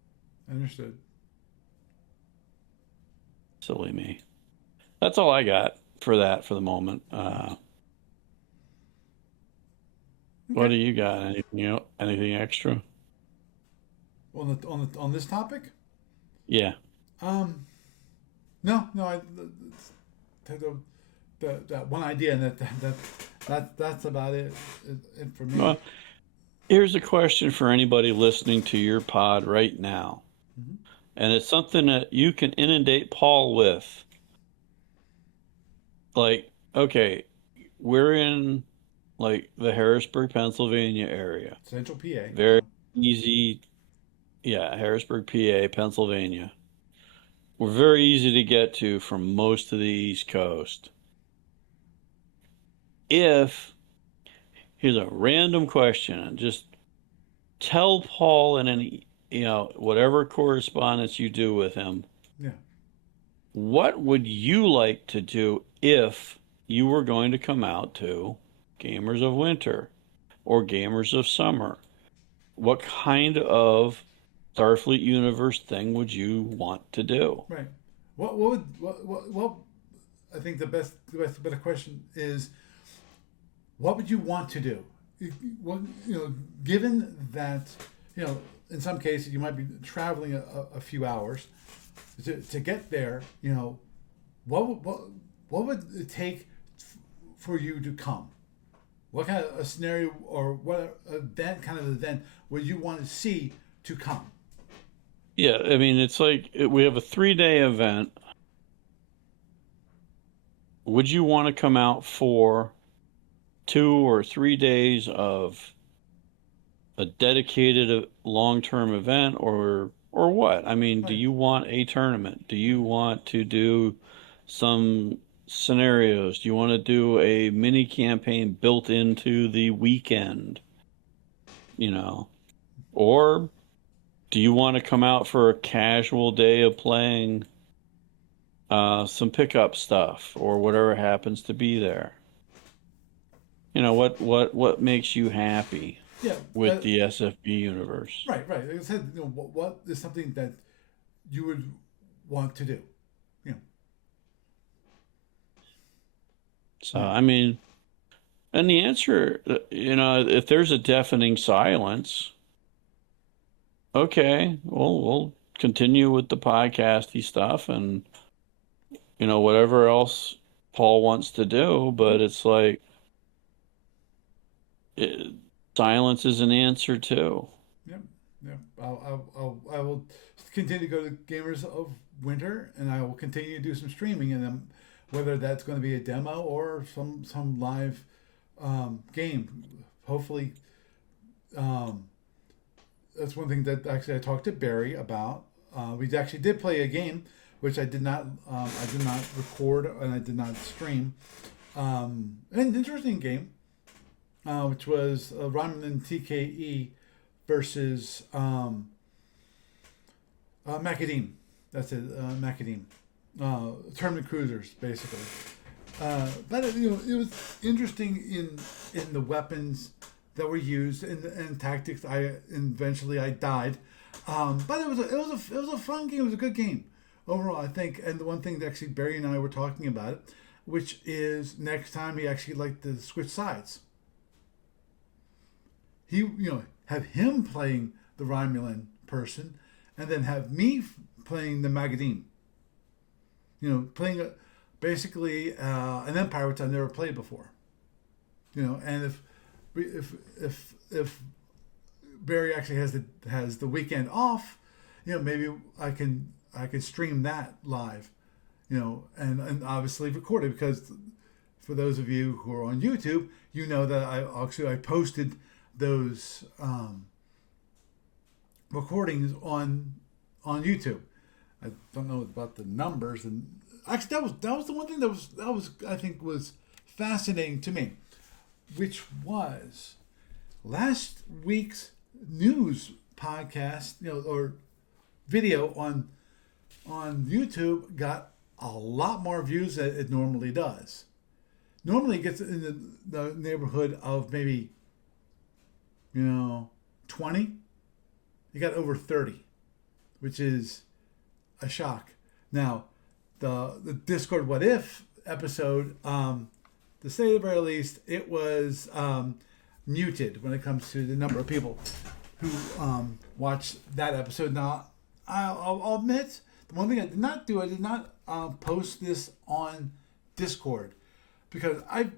Understood. Silly me. That's all I got for that for the moment. What Okay. do you got? Anything extra? On this topic, Yeah. um, no, no, the, that one idea, and that's about it for me. Well, here's a question for anybody listening to your pod right now. Hmm. And it's something that you can inundate Paul with. Like, okay, we're in like the Harrisburg, Pennsylvania area. Central PA. Very easy. Yeah, Harrisburg, PA, Pennsylvania. We're very easy to get to from most of the East Coast. If, here's a random question, and just tell Paul in any, whatever correspondence you do with him, Yeah. what would you like to do if you were going to come out to Gamers of Winter or Gamers of Summer? What kind of Starfleet universe thing would you want to do? Right. What would what I think the best better question is, what would you want to do? Well, given that, in some cases you might be traveling a few hours to get there, what would it take for you to come? What kind of a scenario or what event kind of event would you want to see to come? Yeah, I mean, it's like we have a 3-day event. Would you want to come out for 2 or 3 days of a dedicated long-term event, or what? I mean, do Right. you want a tournament? Do you want to do some scenarios? Do you want to do a mini campaign built into the weekend? You know, or do you want to come out for a casual day of playing some pickup stuff or whatever happens to be there? What makes you happy Yeah. with the SFB universe? Right. Right. Like I said, what is something that you would want to do? You know. So, I mean, and the answer, if there's a deafening silence, okay, well, we'll continue with the podcasty stuff and, whatever else Paul wants to do. But it's like, it, silence is an answer too. Yep. Yep. I will continue to go to Gamers of Winter, and I will continue to do some streaming, and then whether that's going to be a demo or some live game. Hopefully, um, that's one thing that actually I talked to Barry about. We actually did play a game, which I did not record and I did not stream. An interesting game, which was Romulan TKE versus Macadam. That's it, Macadam. Tournament cruisers, basically. But it was interesting in the weapons that were used and tactics. Eventually I died, but it was a fun game. It was a good game overall, I think. And the one thing that actually Barry and I were talking about it, which is next time he actually like to switch sides. He have him playing the Romulan person, and then have me playing the Magadim. Playing basically an Empire which I've never played before. And if Barry actually has the weekend off, maybe I can stream that live, and obviously record it, because for those of you who are on YouTube, that I posted those recordings on YouTube. I don't know about the numbers, and actually that was the one thing that was I think was fascinating to me, which was last week's news podcast, or video on YouTube got a lot more views than it normally does. Normally it gets in the neighborhood of maybe 20. It got over 30, which is a shock. Now, the Discord What If episode, to say the very least, it was muted when it comes to the number of people who watched that episode. Now, I'll admit the one thing I did not do, I did not post this on Discord because I'm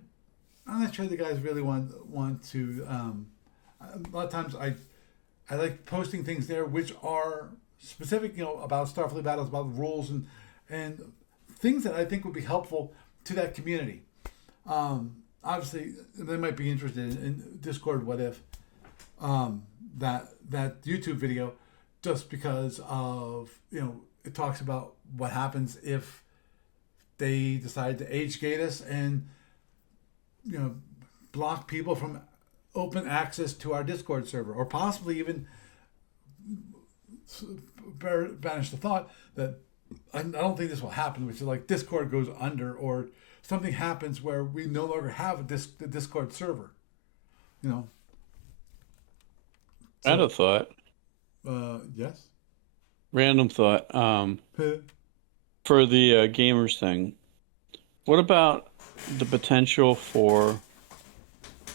not sure the guys really want to. A lot of times I like posting things there which are specific, about Starfleet battles, about rules and things that I think would be helpful to that community. Obviously, they might be interested in Discord. What if that YouTube video, just because of it talks about what happens if they decide to age gate us and block people from open access to our Discord server, or possibly even banish the thought that I don't think this will happen, which is like Discord goes under or something happens where we no longer have the Discord server. I had So, a thought, yes. random thought. For the gamers thing, what about the potential for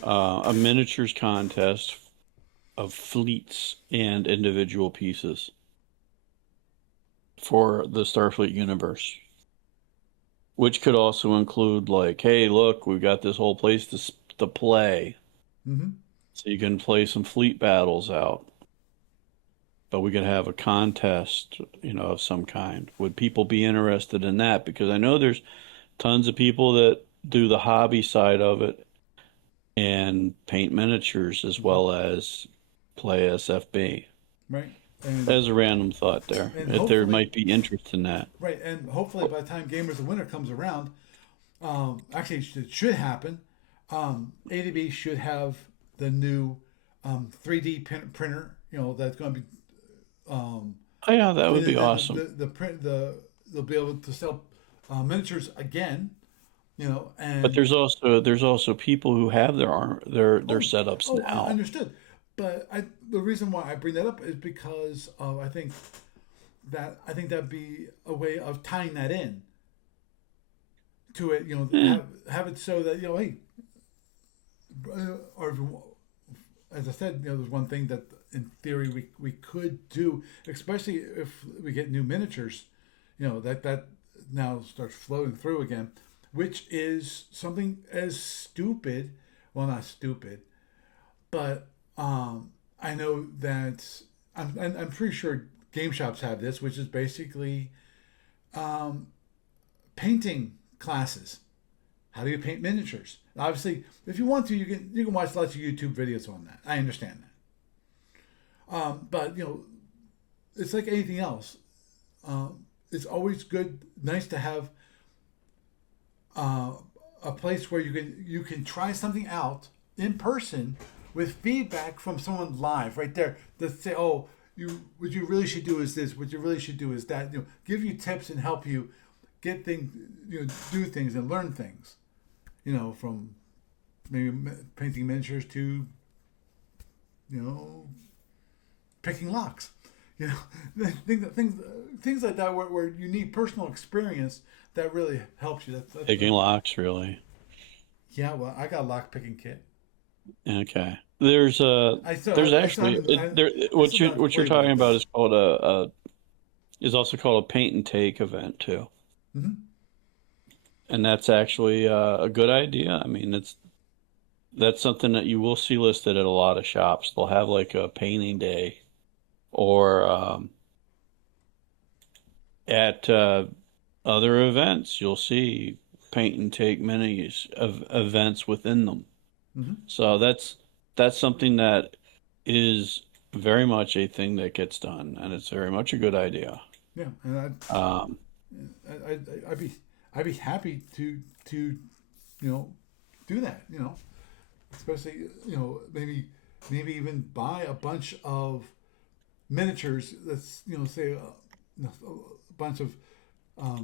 a miniatures contest of fleets and individual pieces for the Starfleet universe, which could also include like, hey, look, we've got this whole place to play, Mm-hmm. so you can play some fleet battles out. But we could have a contest, of some kind. Would people be interested in that? Because I know there's tons of people that do the hobby side of it and paint miniatures as well as play SFB. Right. And As a random thought there. and If there hopefully, might be interest in that. right, and hopefully by the time Gamers of Winter comes around, actually it should happen. ADB should have the new 3D printer. That's going to be um, Oh yeah, that would the be awesome. the print they'll be able to sell miniatures again. But And there's also people who have their oh, setups I now. understood. But the reason why I bring that up is because I think that'd be a way of tying that in to it. Eh, Have it so that hey, or as I said, there's one thing that in theory we could do, especially if we get new miniatures. That now starts flowing through again, which is something as stupid. Well, not stupid, but I know that I'm pretty sure game shops have this, which is basically um, painting classes. How do you paint miniatures? Obviously, if you want to, you can watch lots of YouTube videos on that. I understand that, but it's like anything else. It's always nice to have uh, a place where you can try something out in person with feedback from someone live right there that say, oh, what you really should do is this, what you really should do is that, give you tips and help you get things, do things and learn things, from maybe painting miniatures to you know picking locks, you know things like that where you need personal experience that really helps you. Picking locks, really. Yeah, well, I got a lock picking kit. Okay. There's I still actually haven't I what still haven't you're played with talking it though. about is also called a paint and take event too. Hmm. And that's actually a good idea. I mean, that's something that you will see listed at a lot of shops. They'll have like a painting day, or at other events, you'll see paint and take minis of events within them. Hmm. So that's something that is very much a thing that gets done, and it's very much a good idea. Yeah, and Um, I'd be I'd be happy to do that. Especially maybe even buy a bunch of miniatures. Let's say a bunch of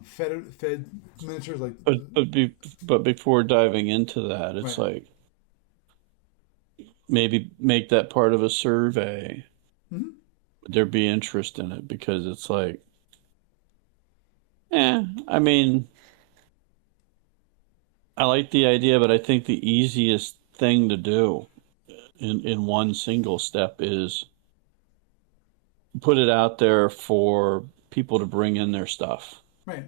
fed miniatures like but before diving into that, it's right. like maybe make that part of a survey. Hmm. Would there be interest in it? Because it's like I mean, I like the idea, but I think the easiest thing to do in one single step is put it out there for people to bring in their stuff. Right.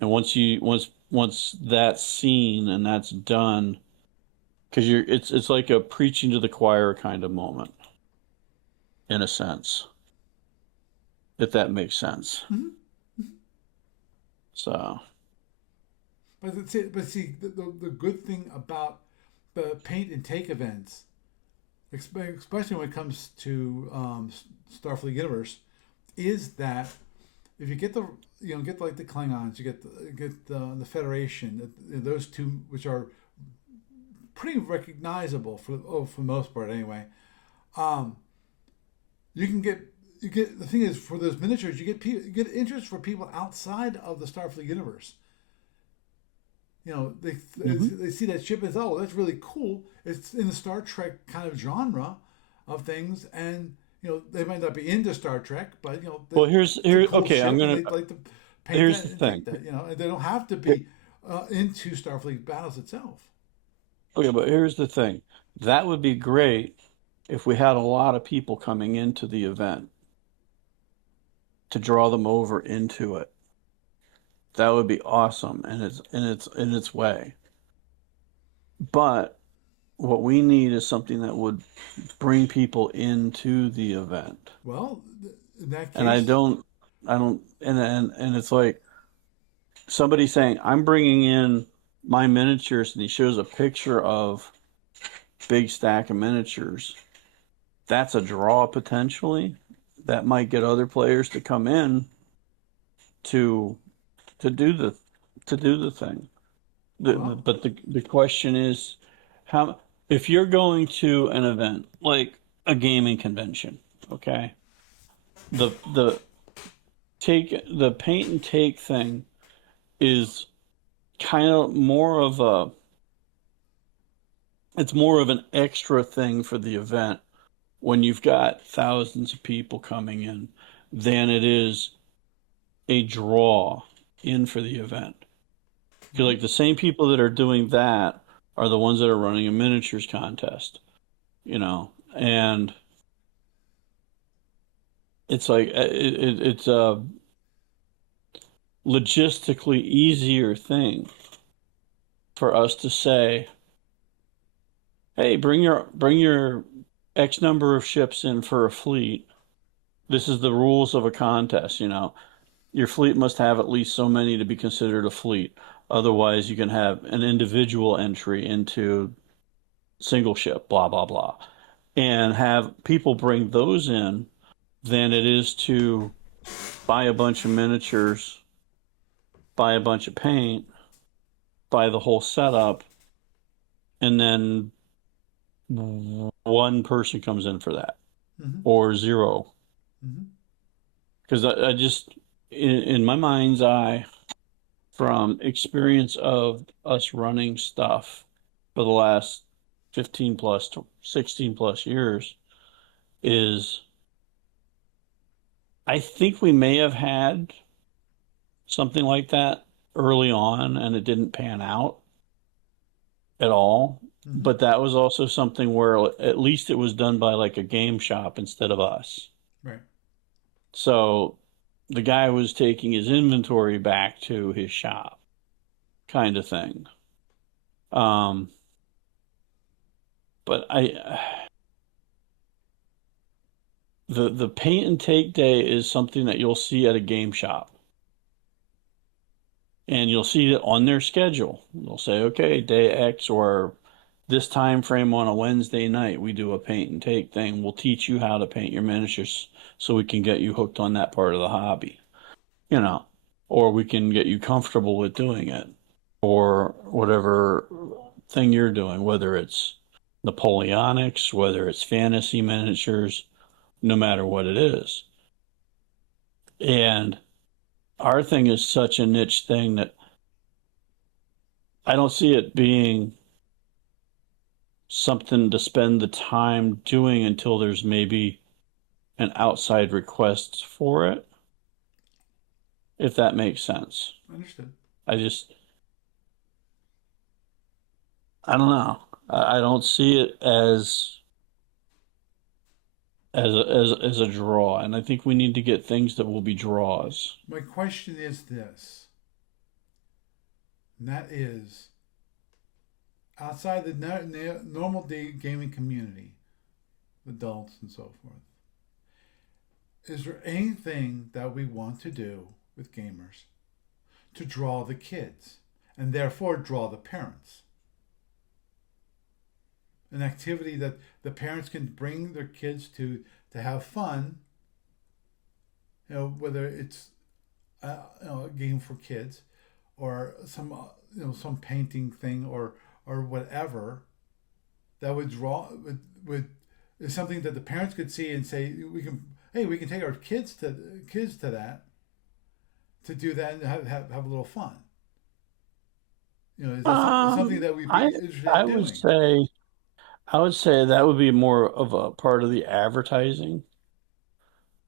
And once that's seen and that's done, because it's like a preaching to the choir kind of moment, in a sense, if that makes sense. Hmm. So, But see, the good thing about the paint and take events, especially when it comes to Starfleet Universe, is that if you get get like the Klingons, you get the Federation, those two which are pretty recognizable for the most part anyway. Um, you can get you get the thing is for those miniatures you get interest for people outside of the Starfleet universe. mhm. They see that ship as, oh, that's really cool. It's in the Star Trek kind of genre of things, and they might not be into Star Trek, but Well, it's a cool okay, ship, and they'd like to paint here's that the and thing. take that. And they don't have to Here- be into Starfleet battles itself. Okay, but here's the thing. That would be great if we had a lot of people coming into the event to draw them over into it. That would be awesome, and it's in its way. But what we need is something that would bring people into the event. Well, in that And I case, don't, I don't, and it's like somebody saying, I'm bringing in my miniatures, and he shows a picture of big stack of miniatures. That's a draw potentially. That might get other players to come in to to do the to do the thing. well, But the question is, how if you're going to an event like a gaming convention, okay? The take the paint and take thing is kind of more of a it's more of an extra thing for the event when you've got thousands of people coming in than it is a draw in for the event. Because well, like the same people that are doing that are the ones that are running a miniatures contest, and it's like it's a logistically easier thing for us to say, hey, bring your X number of ships in for a fleet. This is the rules of a contest, Your fleet must have at least so many to be considered a fleet. Otherwise, you can have an individual entry into single ship, blah, blah, blah. And have people bring those in than it is to buy a bunch of miniatures, buy a bunch of paint, buy the whole setup, and then one person comes in for that mm-hmm, or zero. mm-hmm, Because I just, in my mind's eye, from experience of us running stuff for the last 15 plus to 16 plus years, is I think we may have had something like that early on and it didn't pan out at all. mm-hmm, But that was also something where at least it was done by like a game shop instead of us. right. So the guy was taking his inventory back to his shop, kind of thing. Um, but the paint and take day is something that you'll see at a game shop. And you'll see it on their schedule. They'll say, okay, day X or this time frame on a Wednesday night, we do a paint and take thing. We'll teach you how to paint your miniatures so we can get you hooked on that part of the hobby, you know, or we can get you comfortable with doing it or whatever thing you're doing, whether it's Napoleonics, whether it's fantasy miniatures, no matter what it is. And our thing is such a niche thing that I don't see it being something to spend the time doing until there's maybe an outside request for it. if that makes sense. Understood. I just, I don't know. I don't see it as a draw, and I think we need to get things that will be draws. My question is this, and that is outside the normal day gaming community, adults and so forth, is there anything that we want to do with gamers to draw the kids and therefore draw the parents? An activity that the parents can bring their kids to have fun, whether it's a game for kids or some some painting thing or whatever that would draw would is something that the parents could see and say we can take our kids to that to do that and have a little fun. Is that something that we'd be I interested in I would doing? say I would say that would be more of a part of the advertising,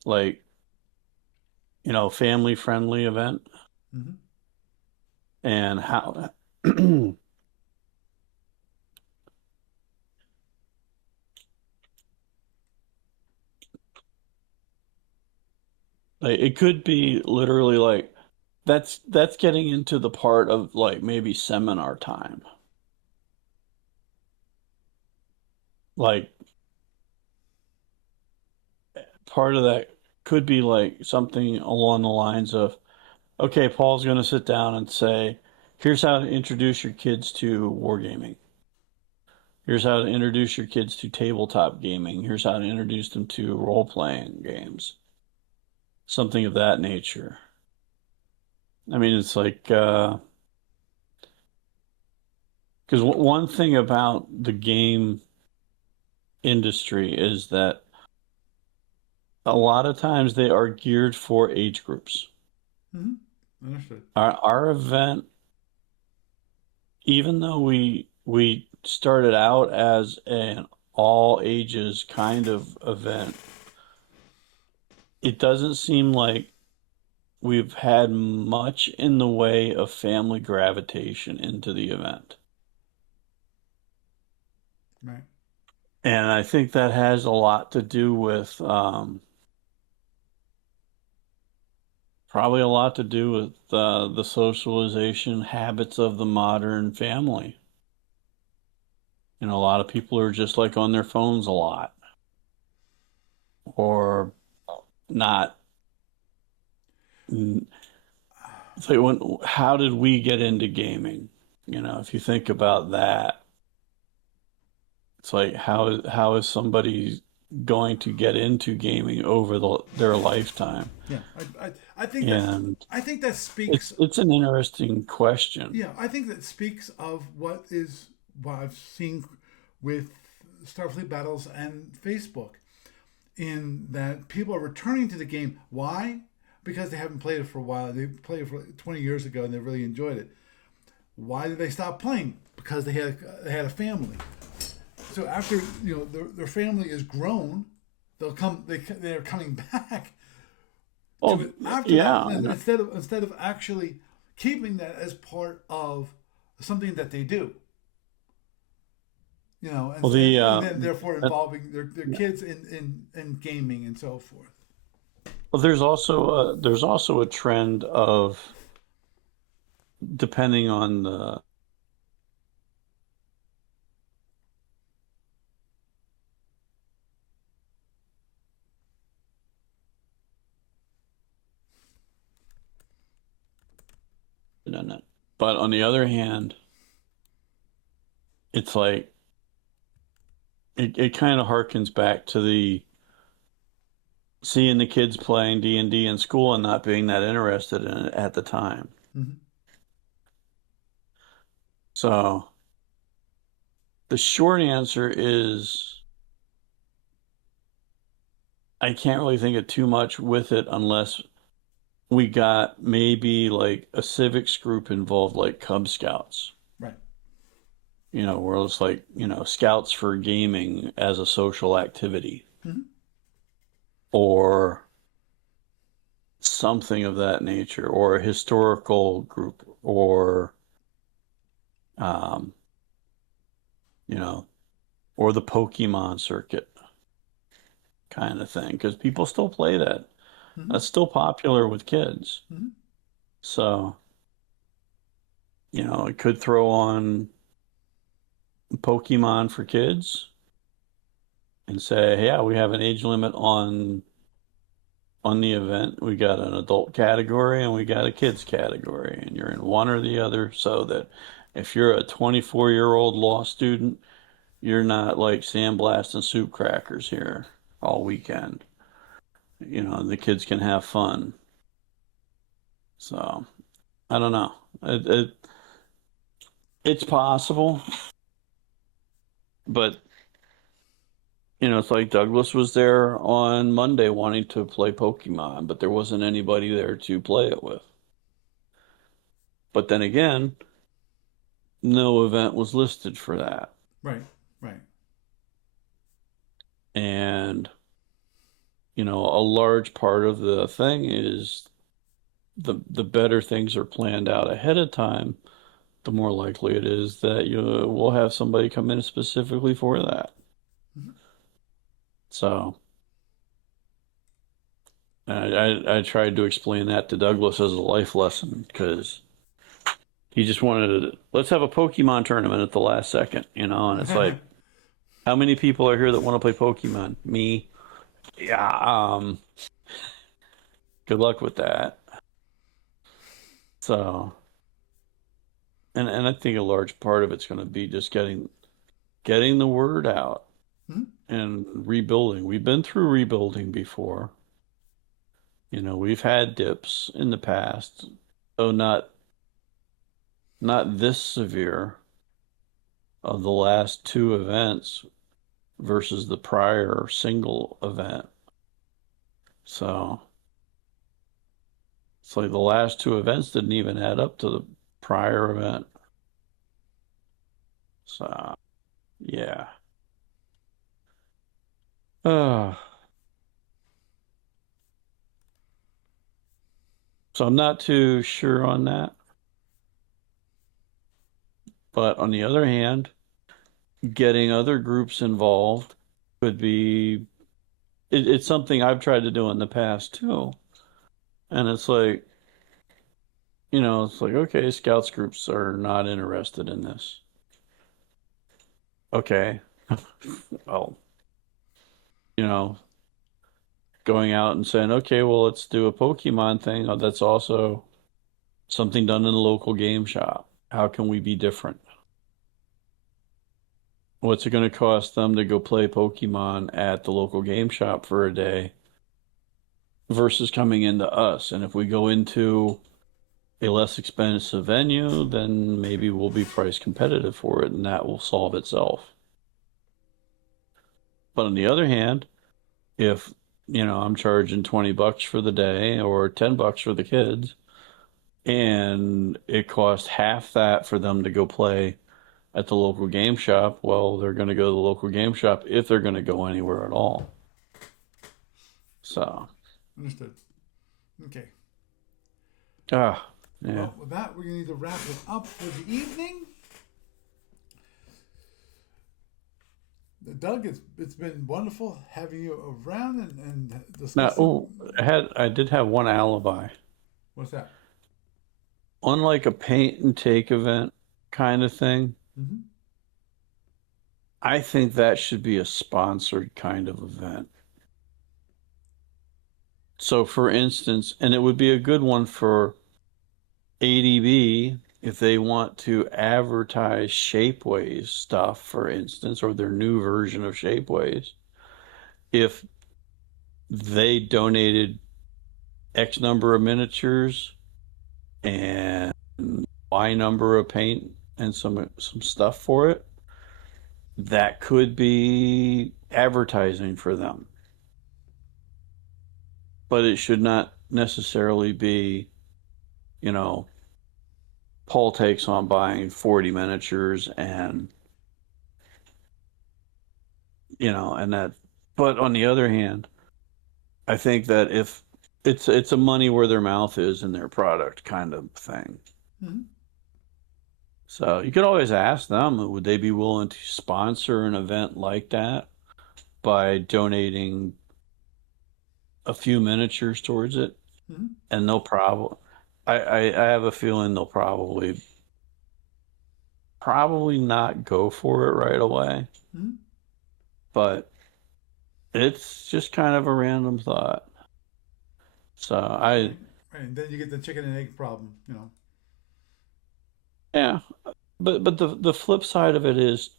like, family friendly event, Hmm. and how like it could be literally like that's getting into the part of like maybe seminar time. Like part of that could be like something along the lines of, okay, Paul's going to sit down and say, here's how to introduce your kids to wargaming. Here's how to introduce your kids to tabletop gaming. Here's how to introduce them to role playing games. Something of that nature. I mean, it's like, because one thing about the game industry is that a lot of times they are geared for age groups. Hmm. Understood. Our event, even though we started out as an all ages kind of event, it doesn't seem like we've had much in the way of family gravitation into the event. Right. And I think that has a lot to do with probably a lot to do with the socialization habits of the modern family. A lot of people are just like on their phones a lot or not. It's like how did we get into gaming? If you think about that, it's like how is somebody going to get into gaming over their lifetime? Yeah. I think that And I think that it's speaks. it's an interesting question. Yeah, I think that speaks of what I've seen with Starfleet Battles and Facebook, in that people are returning to the game. Why? Because they haven't played it for a while. They played it for 20 years ago and they really enjoyed it. Why did they stop playing? Because they had a family. So after their family is grown, they're coming back to Well, it after that, yeah. instead of actually keeping that as part of something that they do, Well, and then therefore uh, involving their kids in gaming and so forth. well, there's also a trend of, depending on the internet, but on the other hand, it's like it kind of harkens back to the seeing the kids playing D&D in school and not being that interested in it at the time. Hmm. So the short answer is I can't really think of too much with it unless we got maybe like a civics group involved, like Cub Scouts, Right. where it's like, Scouts for gaming as a social activity, Hmm. or something of that nature, or a historical group, or um, you know, or the Pokemon circuit kind of thing, because people still play that. Hmm. That's still popular with kids. Hmm. So, it could throw on Pokemon for kids and say, yeah, we have an age limit on the event. We got an adult category and we got a kids category, and you're in one or the other, so that if you're a 24-year-old law student, you're not like sandblasting soup crackers here all weekend. The kids can have fun. So I don't know. It's possible, but it's like Douglas was there on Monday wanting to play Pokemon, but there wasn't anybody there to play it with. But then again, no event was listed for that. Right. Right. And, a large part of the thing is the better things are planned out ahead of time, the more likely it is that you will have somebody come in specifically for that. Hmm. So I tried to explain that to Douglas as a life lesson, because he just wanted to, let's have a Pokemon tournament at the last second, and it's like, how many people are here that want to play Pokemon? Me. Yeah, good luck with that. So, and I think a large part of it's going to be just getting the word out Hmm. and rebuilding. We've been through rebuilding before. We've had dips in the past, though not this severe of the last two events versus the prior single event. So it's like the last two events didn't even add up to the prior event. So yeah. Uh, so I'm not too sure on that. But on the other hand, getting other groups involved could be it's something I've tried to do in the past too. And it's like, okay, scouts groups are not interested in this. Okay. Well, you know, going out and saying, okay, well, let's do a Pokemon thing. Oh, that's also something done in the local game shop. How can we be different? What's it going to cost them to go play Pokemon at the local game shop for a day versus coming into us? And if we go into a less expensive venue, then maybe we'll be price competitive for it, and that will solve itself. But on the other hand, if I'm charging $20 for the day or $10 for the kids, and it costs half that for them to go play at the local game shop, well, they're going to go to the local game shop if they're going to go anywhere at all. So, Understood. Okay. ah, yeah. Well, with that, we're going to need to wrap it up for the evening. Doug, it's been wonderful having you around and Now, discussing. I did have one alibi. What's that? Unlike a paint and take event kind of thing, Mm-hmm. I think that should be a sponsored kind of event. So, for instance, and it would be a good one for ADB if they want to advertise Shapeways stuff, for instance, or their new version of Shapeways. If they donated X number of miniatures and Y number of paint and some stuff for it, that could be advertising for them. But it should not necessarily be, you know, Paul takes on buying 40 miniatures and, and that. But on the other hand, I think that if it's a money where their mouth is in their product kind of thing. Hmm. So you could always ask them, would they be willing to sponsor an event like that by donating a few miniatures towards it? Hmm. And they'll probably, I have a feeling they'll probably not go for it right away, Hmm. but it's just kind of a random thought. So Right. Right. And then you get the chicken and egg problem, you know. yeah, but the flip side of it is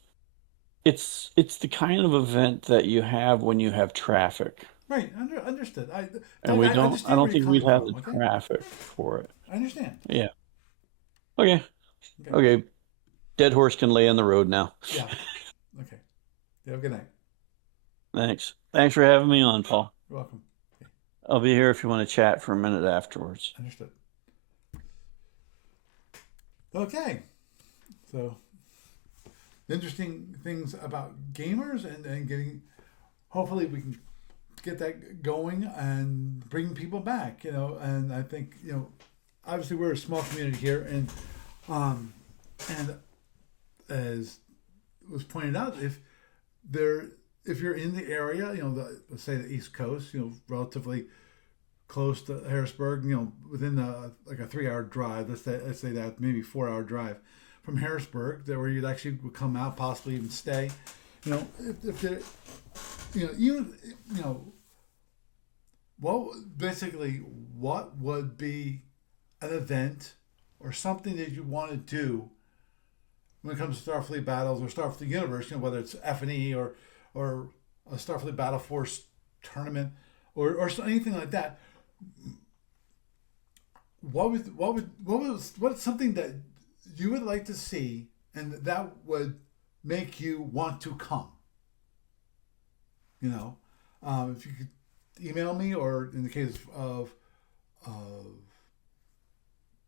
it's the kind of event that you have when you have traffic, Right. Understood. and Doug, we I don't. I understand where don't you're think we'd coming have the from. Okay. traffic for it. I understand. Yeah. Okay. Okay. Okay. Dead horse can lay in the road now. Yeah. Okay. You have a good night. Thanks. Thanks for having me on, Paul. You're welcome. Okay. I'll be here if you want to chat for a minute afterwards. Understood. Okay. So interesting things about gamers and getting. Hopefully, we can get that going and bring people back. You know, and I think obviously we're a small community here, um, and as was pointed out, there if you're in the area, let's say the East Coast, relatively close to Harrisburg, within like a 3 hour drive. Let's say that maybe 4 hour drive from Harrisburg, there where you'd actually would come out, possibly even stay. If there, you know, what would be an event or something that you want to do when it comes to Starfleet battles or Starfleet Universe, whether it's F&E or a Starfleet Battle Force tournament or anything like that. What's something that you would like to see and that would make you want to come? If you could email me, or in the case of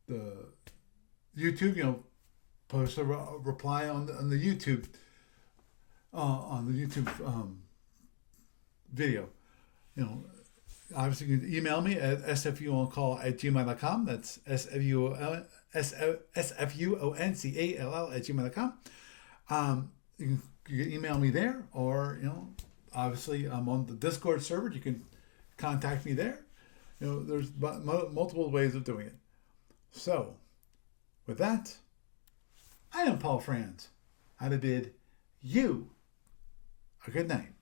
the YouTube, post a reply on the YouTube video. You know, Obviously you can email me at sfuoncall@gmail.com. That's sfuoncall@gmail.com. You can email me there, or obviously I'm on the Discord server. You can contact me there. There's multiple ways of doing it. So, with that, I am Paul Franz. I bid you a good night.